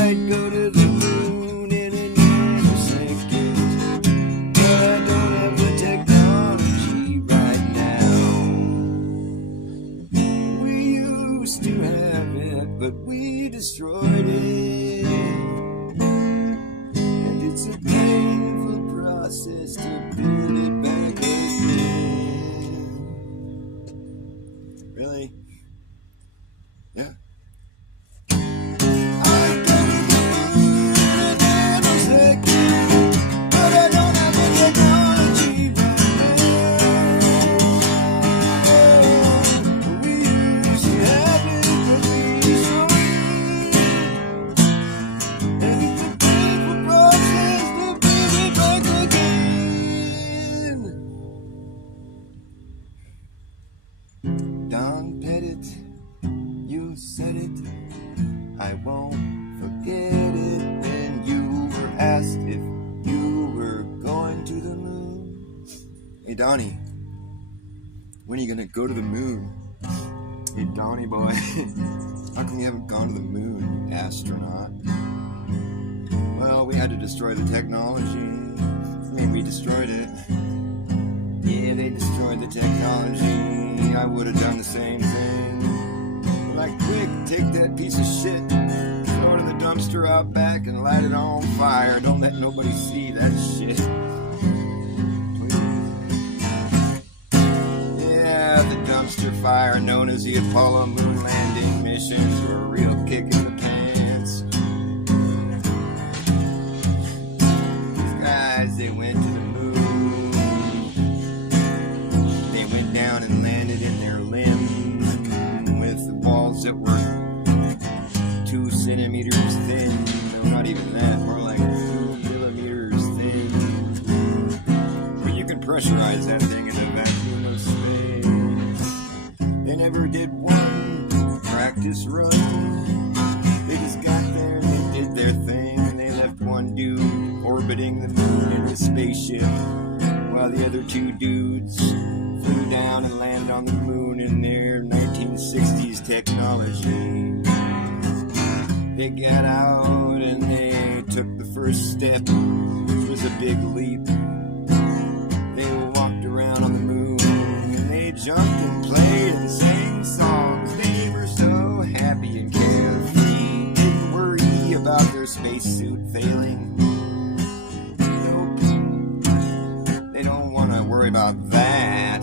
I'd go to the moon in a nanosecond, but I don't have the technology right now. We used to have it, but we destroyed it. And it's a painful process to build it back again. Really? Yeah. Don Pettit, you said it, I won't forget it. When you were asked if you were going to the moon. Hey Donnie, when are you gonna go to the moon? Hey Donnie boy, how come you haven't gone to the moon, you astronaut? Well, we had to destroy the technology. I mean, we destroyed it. Yeah, they destroyed the technology. I would have done the same thing. Like, quick, take that piece of shit, throw it in the dumpster out back and light it on fire. Don't let nobody see that shit. Please. Yeah, the dumpster fire known as the Apollo moon landing missions were a real kick in the pants. These guys, they went to the moon. They went down and landed in their limb with the walls that were 2 centimeters thin. No, not even that, more like 2 millimeters thin. But you can pressurize that thing in a vacuum of space. They never did one practice run. They just got there and they did their thing, and they left one dude orbiting the moon in his spaceship, while the other 2 dudes flew down and landed on the moon in their 1960s technology. They got out and they took the first step, which was a big leap. They walked around on the moon and they jumped and played and sang songs. They were so happy and carefree, didn't worry about their spacesuit failing. Nope, they don't want to worry about that.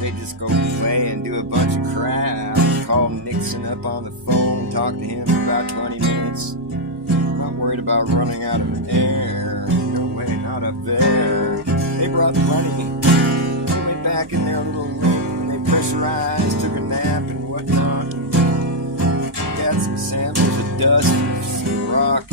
They just go play and do a bunch of crap. Call Nixon up on the phone, talk to him for about 20 minutes. Not worried about running out of air. No way, not up there. They brought plenty. They went back in their little room. They pressurized, took a nap and whatnot. And got some samples of dust and some rock.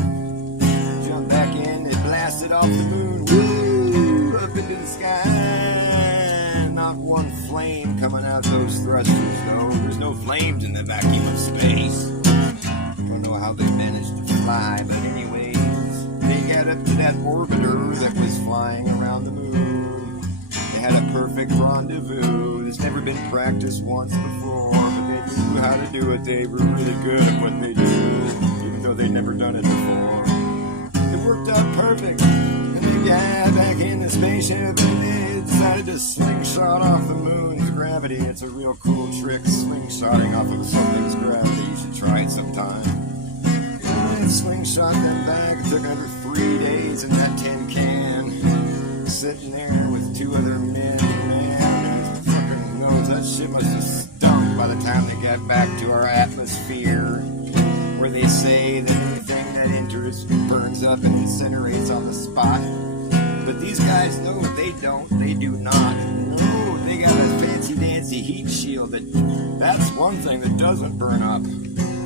Jumped back in, they blasted off the moon. Woo! Up into the sky. Not one flame coming out those thrusters, though. There's no flames in the vacuum of space. Don't know how they managed to fly, but anyways, they got up to that orbiter that was flying around the moon. They had a perfect rendezvous. There's never been practiced once before, but they knew how to do it. They were really good at what they do, even though they'd never done it before. It worked out perfect, and they got back in the spaceship and they decided to slingshot off the moon's gravity. It's a real cool trick, slingshotting off of something's gravity. You should try it sometime. And it slingshot them back. It took another 3 days in that tin can, sitting there with 2 other men. Man, who fucking knows, that shit must have stunk by the time they got back to our atmosphere, where they say that anything that enters burns up and incinerates on the spot. But these guys know they don't. They do not. No, they got a fancy-dancy heat shield. That's one thing that doesn't burn up.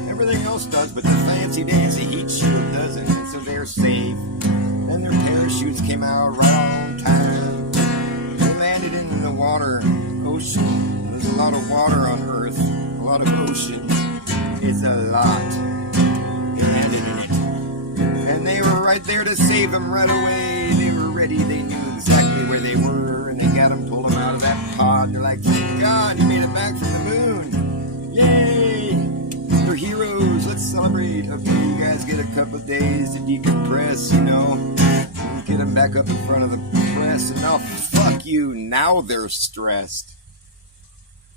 Everything else does, but the fancy-dancy heat shield doesn't. And so they're safe. and their parachutes came out right on time. They landed in the water, ocean. There's a lot of water on Earth, a lot of ocean. It's a lot. They landed in it. And they were right there to save them right away. They were ready. They knew exactly where they were. And they got them, pulled them out of that pod. They're like, thank God, you made it back from the moon. Yay! You're heroes. Let's celebrate. Okay, you guys get a couple of days to decompress, you know. Get them back up in front of the press. And now, fuck you. Now they're stressed.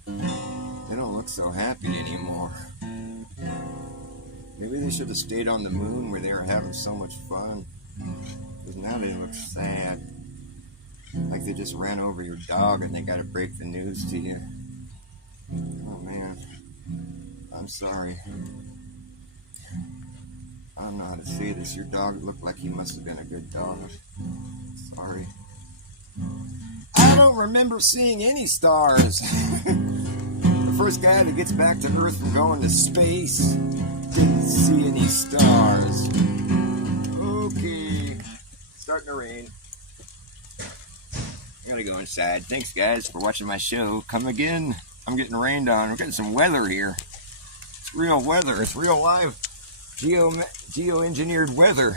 They don't look so happy anymore. Maybe they should have stayed on the moon where they were having so much fun. Because now they look sad. Like they just ran over your dog and they got to break the news to you. Oh man. I'm sorry. I don't know how to say this. Your dog looked like he must have been a good dog. Sorry. I don't remember seeing any stars. The first guy that gets back to Earth from going to space didn't see any stars. Okay. Starting to rain. I gotta go inside. Thanks guys for watching my show. Come again. I'm getting rained on. We're getting some weather here. It's real weather. It's real live geo-engineered weather.